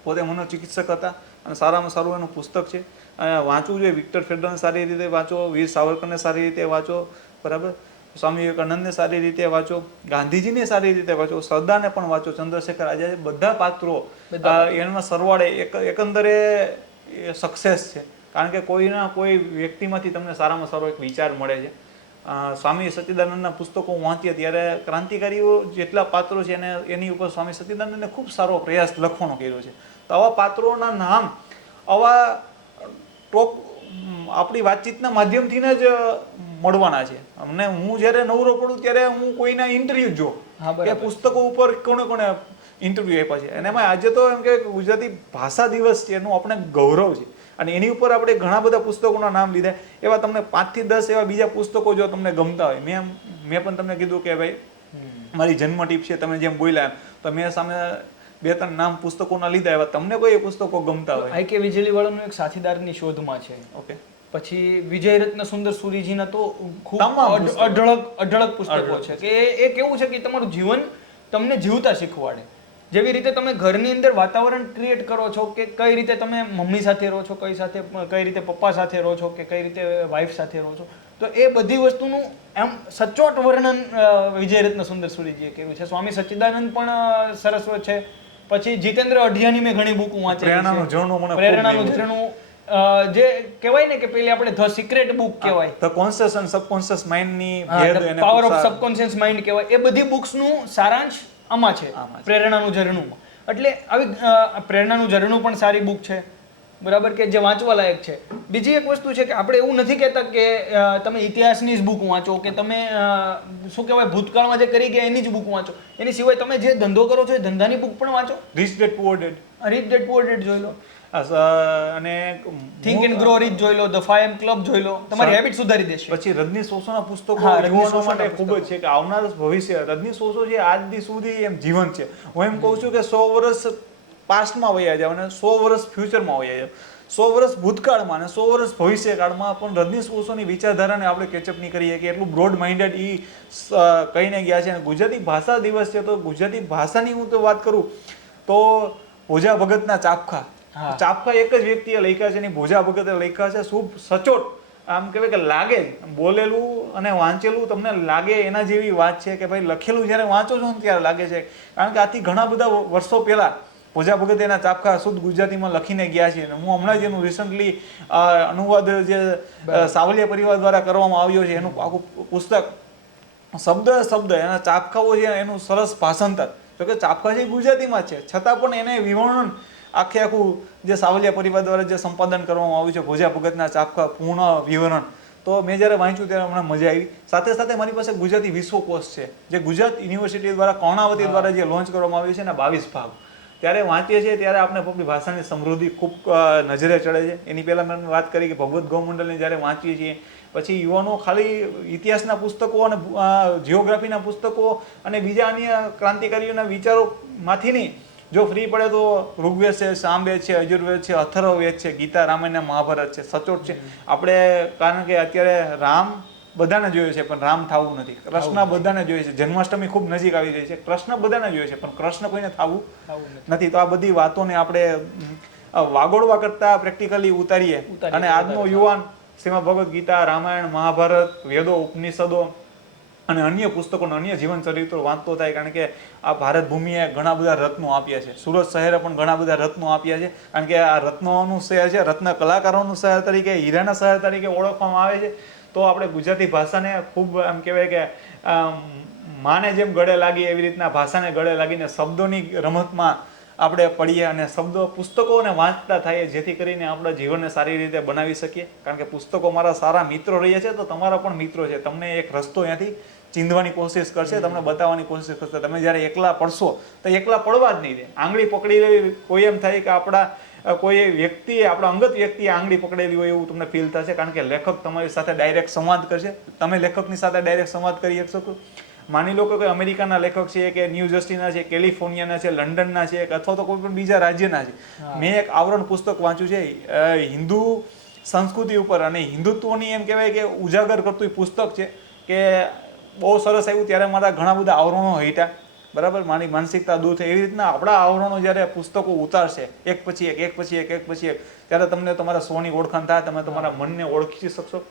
પોતે મનોચિકિત્સક હતા અને સારામાં સારું એનું પુસ્તક છે, વાંચવું જોઈએ. વિક્ટર ફેડરલને સારી રીતે વાંચો, વીર સાવરકરને સારી રીતે વાંચો, બરાબર, સ્વામી વિવેકાનંદને સારી રીતે વાંચો, ગાંધીજીને સારી રીતે વાંચો, સરદારને પણ વાંચો, ચંદ્રશેખર આઝાદ, બધા પાત્રો એમાં સરવાળે એકંદરે સક્સેસ છે. કારણ કે કોઈના કોઈ વ્યક્તિમાંથી તમને સારામાં સારો એક વિચાર મળે છે. સ્વામી સચ્ચિદાનંદના પુસ્તકો વાંચ્યા ત્યારે ક્રાંતિકારીઓ જેટલા પાત્રો છે એની ઉપર સ્વામી સચ્ચિદાનંદને ખૂબ સારો પ્રયાસ લખવાનો કર્યો છે. તો આવા પાત્રોના નામ આવા ટોપ આપણી વાતચીતના માધ્યમથી જ મળવાના છે. અમને હું જ્યારે નવરો પડું ત્યારે હું કોઈના ઇન્ટરવ્યુ જો કે પુસ્તકો ઉપર કોને કોને ઇન્ટરવ્યુ આપ્યા છે. અને એમાં આજે તો એમ કે ગુજરાતી ભાષા દિવસ છે, એનું આપણે ગૌરવ છે, અને એની ઉપર આપણે ઘણા બધા પુસ્તકોના નામ લીધા. એવા તમને 5 થી 10 એવા બીજા પુસ્તકો જો તમને ગમતા હોય, મેં પણ તમને કીધું કે ભાઈ મારી જન્મ ટીપ છે, તમે જેમ બોલ્યા તો મેં સામે 2-3 નામ પુસ્તકોના લીધા. એવા તમને કોઈ પુસ્તકો ગમતા હોય? આઈ કે વીજળીવાળાનું એક સાથીદારની શોધમાં છે. ઓકે. પછી વિજય રત્ન સુંદર સુરીજીના તો ખૂબ અઢળક પુસ્તકો છે કે એ કેવું છે કે તમારું જીવન તમને જીવતા શીખવાડે. જેવી રીતે તમે ઘરની અંદર વાતાવરણ ક્રિએટ કરો છો કે કઈ રીતે તમે મમ્મી સાથે રહો છો, કઈ રીતે પપ્પા સાથે રહો છો, કે કઈ રીતે વાઈફ સાથે રહો છો, તો એ બધી વસ્તુનું એમ સચોટ વર્ણન વિજય રત્ન સુંદર સુરીજીએ કર્યું છે. સ્વામી સચ્ચિદાનંદ પણ સરસ છે. પછી જીતેન્દ્ર અઢિયાની મેં ઘણી બુક વાંચી. પ્રેરણાનું ઝરણું જે કહેવાય ને કે પેલી આપણે ધ સિક્રેટ બુક કહેવાય, ધ કોન્શિયસ એન્ડ સબકોન્શિયસ માઇન્ડની પાવર ઓફ સબકોન્શિયસ માઇન્ડ કહેવાય. એ બધી બુક્સનું સારાંશ આમાં છે, પ્રેરણાનું ઝરણું. એટલે આવી પ્રેરણાનું ઝરણું પણ સારી બુક છે, બરાબર, કે જે વાંચવા લાયક છે. બીજી એક વસ્તુ છે કે આપણે એવું નથી કહેતા કે તમે ઇતિહાસની જ બુક વાંચો કે તમે શું કહેવાય ભૂતકાળમાં જે કરી ગયા એની જ બુક વાંચો. એની સિવાય તમે જે ધંધો કરો છો એ ધંધાની બુક પણ વાંચો. રિચ ડેડ પુઅર ડેડ જોઈ લો. અને થિંક એન્ડ ગ્રો રીચ જોઈ લો, ધ 5M ક્લબ જોઈ લો, તમારી હેબિટ સુધારી દેશે. પછી રજનીશ ઓશોના પુસ્તકો હા, રજનીશ યુવાનો ઓશોના માટે ખૂબ જ છે કે આવનાર ભવિષ્ય રજનીશ ઓશો છે આજ દી સુધી એમ જીવન છે. હું એમ કહું છું કે 100 વર્ષ પાસ્ટમાં વયા જાવ અને 100 વર્ષ ફ્યુચરમાં વયા જાવ, 100 વર્ષ ભૂતકાળમાં અને 100 વર્ષ ભવિષ્યકાળમાં પણ રજનીશ ઓશોની વિચારધારાને આપણે કેચઅપ નહીં કરીએ કે એટલું બ્રોડ માઇન્ડેડ એ કહીને ગયા છે. અને ગુજરાતી ભાષા દિવસ છે તો ગુજરાતી ભાષાની હું તો વાત કરું તો ભોજા ભગતના ચાપખા, ચાપખા એક જ વ્યક્તિએ લખ્યા છે એની ભોજા ભગતે લખ્યા છે, શુભ સચોટ આમ કહેવાય કે લાગે જ બોલેલું અને વાંચેલું તમને લાગે એના જેવી વાત છે કે ભાઈ લખેલું જ્યારે વાંચો છો ને ત્યારે લાગે છે. કારણ કે આથી ઘણા બધા વર્ષો પહેલા ભોજા ભગત એના ચાપખા શુદ્ધ ગુજરાતીમાં લખીને ગયા છે. હું હમણાં જ એનું રિસન્ટલી અનુવાદ જે સાવલિયા પરિવાર દ્વારા કરવામાં આવ્યો છે એનું આખું પુસ્તક શબ્દ એના ચાપખાઓ છે એનું સરસ ભાષાંતર, જો કે ચાપખા છે ગુજરાતીમાં છે છતાં પણ એને વિવરણ આખું જે સાવલિયા પરિવાર દ્વારા જે સંપાદન કરવામાં આવ્યું છે ભોજા ભગતના ચાપખા પૂર્ણ વિવરણ, તો મેં જ્યારે વાંચ્યું ત્યારે મને મજા આવી. સાથે સાથે મારી પાસે ગુજરાતી વિશ્વકોશ છે જે ગુજરાત યુનિવર્સિટી દ્વારા કર્ણાવતી દ્વારા જે લોન્ચ કરવામાં આવ્યું છે એના 22 ભાગ. ત્યારે વાંચીએ છીએ ત્યારે આપણે આપણી ભાષાની સમૃદ્ધિ ખૂબ નજરે ચડે છે. એની પહેલાં મેં વાત કરી કે ભગવત ગૌમંડલની જ્યારે વાંચીએ છીએ પછી યુવાનો ખાલી ઇતિહાસના પુસ્તકો અને જિયોગ્રાફીના પુસ્તકો અને બીજા અન્ય ક્રાંતિકારીઓના વિચારોમાંથી નહીં, જો ફ્રી પડે તો ઋગ્વેદ છે, સામવેદ છે, અજુર્વેદ છે, અથર્વવેદ છે, ગીતા, રામાયણ, મહાભારત છે, સચોટ છે આપણે. કારણ કે અત્યારે રામ બધાને જોઈએ છે પણ રામ થવું નથી, કૃષ્ણ બધાને જોઈએ છે, જન્માષ્ટમી ખૂબ નજીક આવી રહી છે, કૃષ્ણ બધાને જોઈએ છે પણ કૃષ્ણ કોઈને થવું નથી. તો આ બધી વાતોને આપણે વાગોળવા કરતા પ્રેક્ટિકલી ઉતારીએ અને આજનો યુવાન શ્રીમદ ભગવદ્ ગીતા, રામાયણ, મહાભારત, વેદો, ઉપનિષદો અને અન્ય પુસ્તકોનો અન્ય જીવન ચરિત્રો વાંચતો થાય. કારણ કે આ ભારત ભૂમિએ ઘણા બધા રત્નો આપ્યા છે, સુરત શહેરે પણ ઘણા બધા રત્નો આપ્યા છે. કારણ કે આ રત્નોનું શહેર છે, રત્ન કલાકારોનું શહેર તરીકે, હીરાના શહેર તરીકે ઓળખવામાં આવે છે. તો આપણે ગુજરાતી ભાષાને ખૂબ એમ કહેવાય કે માને જેમ ગળે લાગી એવી રીતના ભાષાને ગળે લાગીને શબ્દોની રમતમાં આપણે પડીએ અને શબ્દો પુસ્તકોને વાંચતા થઈએ જેથી કરીને આપણા જીવનને સારી રીતે બનાવી શકીએ. કારણ કે પુસ્તકો મારા સારા મિત્રો રહ્યા છે તો તમારા પણ મિત્રો છે, તમને એક રસ્તો અહીંયાથી ચીંધવાની કોશિશ કરશે, તમને બતાવવાની કોશિશ કરશે. તમે જ્યારે એકલા પડશો તો એકલા પડવા જ નહીં દે. આંગળી પકડી લેવી કોઈ એમ થાય કે આપણા કોઈ વ્યક્તિએ આપણા અંગત વ્યક્તિએ આંગળી પકડેલી હોય એવું તમને ફીલ થશે. કારણ કે લેખક તમારી સાથે ડાયરેક્ટ સંવાદ કરશે, તમે લેખકની સાથે ડાયરેક્ટ સંવાદ કરી શકો. માની લો કે અમેરિકાના લેખક છે કે ન્યૂ જર્સીના છે, કેલિફોર્નિયાના છે, લંડનના છે અથવા તો કોઈ પણ બીજા રાજ્યના છે. મેં એક આવરણ પુસ્તક વાંચ્યું છે હિન્દુ સંસ્કૃતિ ઉપર અને હિન્દુત્વની એમ કહેવાય કે ઉજાગર કરતું પુસ્તક છે કે બહુ સરસ આવ્યું. ત્યારે મારા ઘણા બધા આવરણો હટ્યા, બરાબર, મારી માનસિકતા દૂર થઈ. એવી રીતના આપણા આવરણો જ્યારે પુસ્તકો ઉતારશે એક પછી એક, ત્યારે તમને તમારા સ્વની ઓળખાણ થાય, તમે તમારા મનને ઓળખી શકશો.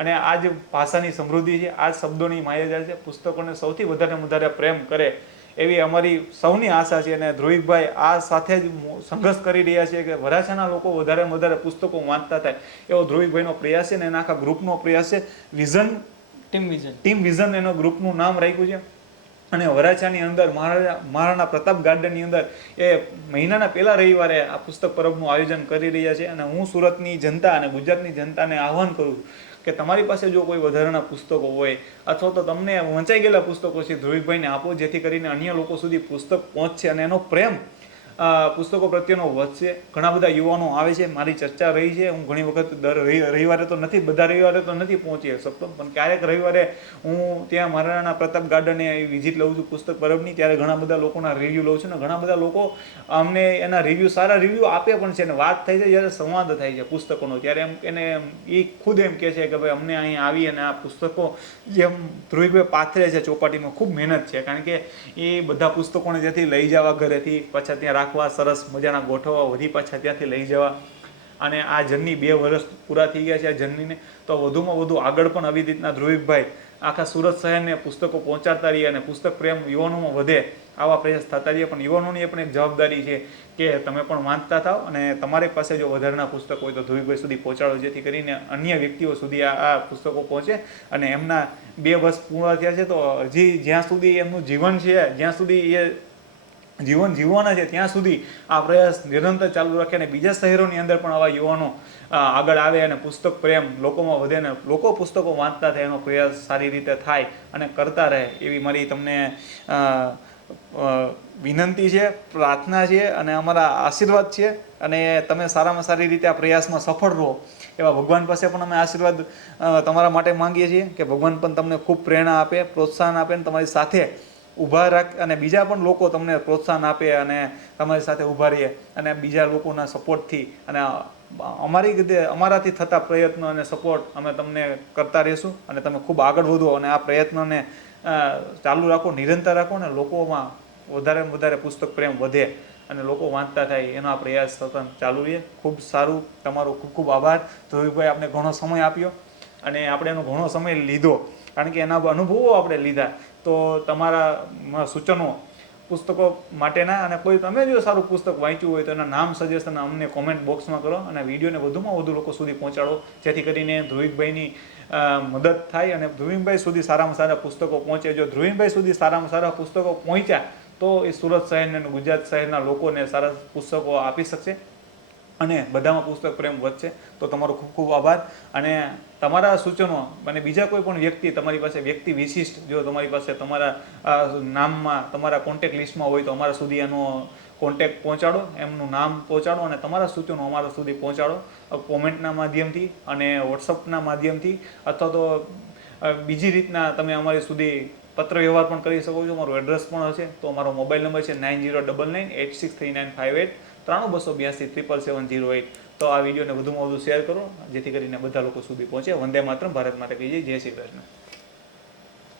અને આ જ ભાષાની સમૃદ્ધિ છે, આ શબ્દોની માયાજાળ છે. પુસ્તકોને સૌથી વધારે પ્રેમ કરે એવી અમારી સૌની આશા છે. અને ધ્રુવિકભાઈ આ સાથે જ સંઘર્ષ કરી રહ્યા છે કે વરાછાના લોકો વધારે પુસ્તકો વાંચતા થાય એવો ધ્રુવિકભાઈનો પ્રયાસ છે. અને એના આખા ગ્રુપનો પ્રયાસ છે. ટીમ વિઝન એનો ગ્રુપનું નામ રાખ્યું છે. અને વરાછાની અંદર મહારાણા પ્રતાપ ગાર્ડનની અંદર એ મહિનાના પહેલા રવિવારે આ પુસ્તક પરબનું આયોજન કરી રહ્યા છે. અને હું સુરતની જનતા અને ગુજરાતની જનતાને આહ્વાન કરું કે તમારી પાસે જો કોઈ વધારાના પુસ્તકો હોય અથવા તો તમને વંચાઈ ગયેલા પુસ્તકો છે ધ્રુવિકભાઈને આપો, જેથી કરીને અન્ય લોકો સુધી પુસ્તક પહોંચશે અને એનો પ્રેમ પુસ્તકો પ્રત્યેનો વધશે. ઘણા બધા યુવાનો આવે છે, મારી ચર્ચા રહી છે. હું ઘણી વખત દર રવિવારે તો નથી, બધા રવિવારે તો નથી પહોંચી શકતો, પણ ક્યારેક રવિવારે હું ત્યાં મહારાણા પ્રતાપ ગાર્ડને વિઝિટ લઉં છું પુસ્તક પરબની, ત્યારે ઘણા બધા લોકોના રિવ્યૂ લઉં છું. અને ઘણા બધા લોકો અમને એના રિવ્યૂ સારા રિવ્યૂ આપે પણ છે. અને વાત થઈ છે જ્યારે સંવાદ થાય છે પુસ્તકોનો, ત્યારે એને એ ખુદ એમ કહે છે કે ભાઈ અમને અહીંયા આવી અને આ પુસ્તકો જેમ ધ્રુવિકભાઈ પાથરે છે ચોપાટીમાં, ખૂબ મહેનત છે. કારણ કે એ બધા પુસ્તકોને જ્યાંથી લઈ જવા ઘરેથી પાછા ત્યાં રાખવા, સરસ મજાના ગોઠવવા, વધી પાછા ત્યાંથી લઈ જવા. અને આ જર્ની 2 વર્ષ પૂરા થઈ ગયા છે આ જર્નીને, તો વધુમાં વધુ આગળ પણ આવી રીતના ધ્રુવિકભાઈ આખા સુરત શહેરને પુસ્તકો પહોંચાડતા રહીએ અને પુસ્તક પ્રેમ યુવાનોમાં વધે આવા પ્રયાસ થતા રહીએ. પણ યુવાનોની પણ એક જવાબદારી છે કે તમે પણ વાંચતા થાઓ અને તમારી પાસે જો વધારાના પુસ્તકો હોય તો ધ્રુવિકભાઈ સુધી પહોંચાડો, જેથી કરીને અન્ય વ્યક્તિઓ સુધી આ પુસ્તકો પહોંચે. અને એમના 2 વર્ષ પૂરા થયા છે તો હજી જ્યાં સુધી એમનું જીવન છે, જ્યાં સુધી એ જીવન જીવવાના છે ત્યાં સુધી આ પ્રયાસ નિરંતર ચાલુ રાખે અને બીજા શહેરોની અંદર પણ આવા યુવાનો આગળ આવે અને પુસ્તક પ્રેમ લોકોમાં વધે અને લોકો પુસ્તકો વાંચતા થાય એનો પ્રયાસ સારી રીતે થાય અને કરતા રહે એવી મારી તમને વિનંતી છે, પ્રાર્થના છે અને અમારા આશીર્વાદ છે. અને તમે સારામાં સારી રીતે આ પ્રયાસમાં સફળ રહો એવા ભગવાન પાસે પણ અમે આશીર્વાદ તમારા માટે માંગીએ છીએ કે ભગવાન પણ તમને ખૂબ પ્રેરણા આપે, પ્રોત્સાહન આપે અને તમારી સાથે ઊભા રાખ અને બીજા પણ લોકો તમને પ્રોત્સાહન આપે અને તમારી સાથે ઊભા રહે અને બીજા લોકોના સપોર્ટથી અને અમારાથી થતા પ્રયત્નો અને સપોર્ટ અમે તમને કરતા રહીશું અને તમે ખૂબ આગળ વધો અને આ પ્રયત્નોને ચાલુ રાખો, નિરંતર રાખો અને લોકોમાં વધારે ને વધારે પુસ્તક પ્રેમ વધે અને લોકો વાંચતા થાય એનો આ પ્રયાસ સતત ચાલુ રહે. ખૂબ સારું, તમારો ખૂબ ખૂબ આભાર ધ્રુવિકભાઈ, આપણે ઘણો સમય આપ્યો અને આપણે એનો ઘણો સમય લીધો કારણ કે એના અનુભવો આપણે લીધા. તો તમારા સૂચનો પુસ્તકો માટેના અને કોઈ તમે જો સારું પુસ્તક વાંચ્યું હોય તો એના નામ સજેશન અમને કોમેન્ટ બોક્સમાં કરો અને વિડીયોને વધુમાં વધુ લોકો સુધી પહોંચાડો જેથી કરીને ધ્રુવિકભાઈની મદદ થાય અને ધ્રુવિકભાઈ સુધી સારામાં સારા પુસ્તકો પહોંચે. જો ધ્રુવિકભાઈ સુધી સારામાં સારા પુસ્તકો પહોંચ્યા તો એ સુરત શહેરને અને ગુજરાત શહેરના લોકોને સારા પુસ્તકો આપી શકશે અને બધામાં પુસ્તક પ્રેમ વધશે. તો તમારો ખૂબ ખૂબ આભાર અને તમારા સૂચનો અને બીજા કોઈ પણ વ્યક્તિ તમારી પાસે વ્યક્તિ વિશિષ્ટ જો તમારી પાસે તમારા નામમાં તમારા કોન્ટેક્ટ લિસ્ટમાં હોય તો અમારા સુધી એનો કોન્ટેક્ટ પહોંચાડો, એમનું નામ પહોંચાડો અને તમારા સૂચનો અમારા સુધી પહોંચાડો કોમેન્ટના માધ્યમથી અને વોટ્સઅપના માધ્યમથી અથવા તો બીજી રીતના તમે અમારી સુધી પત્ર વ્યવહાર પણ કરી શકો છો. મારું એડ્રેસ પણ હશે. તો અમારો મોબાઈલ નંબર છે 9099863958 9382777008. તો આ વિડીયોને વધુમાં વધુ શેર કરો જેથી કરીને બધા લોકો સુધી પહોંચે. વંદે માતરમ, ભારત માતા કી જય, જય શ્રી કૃષ્ણ.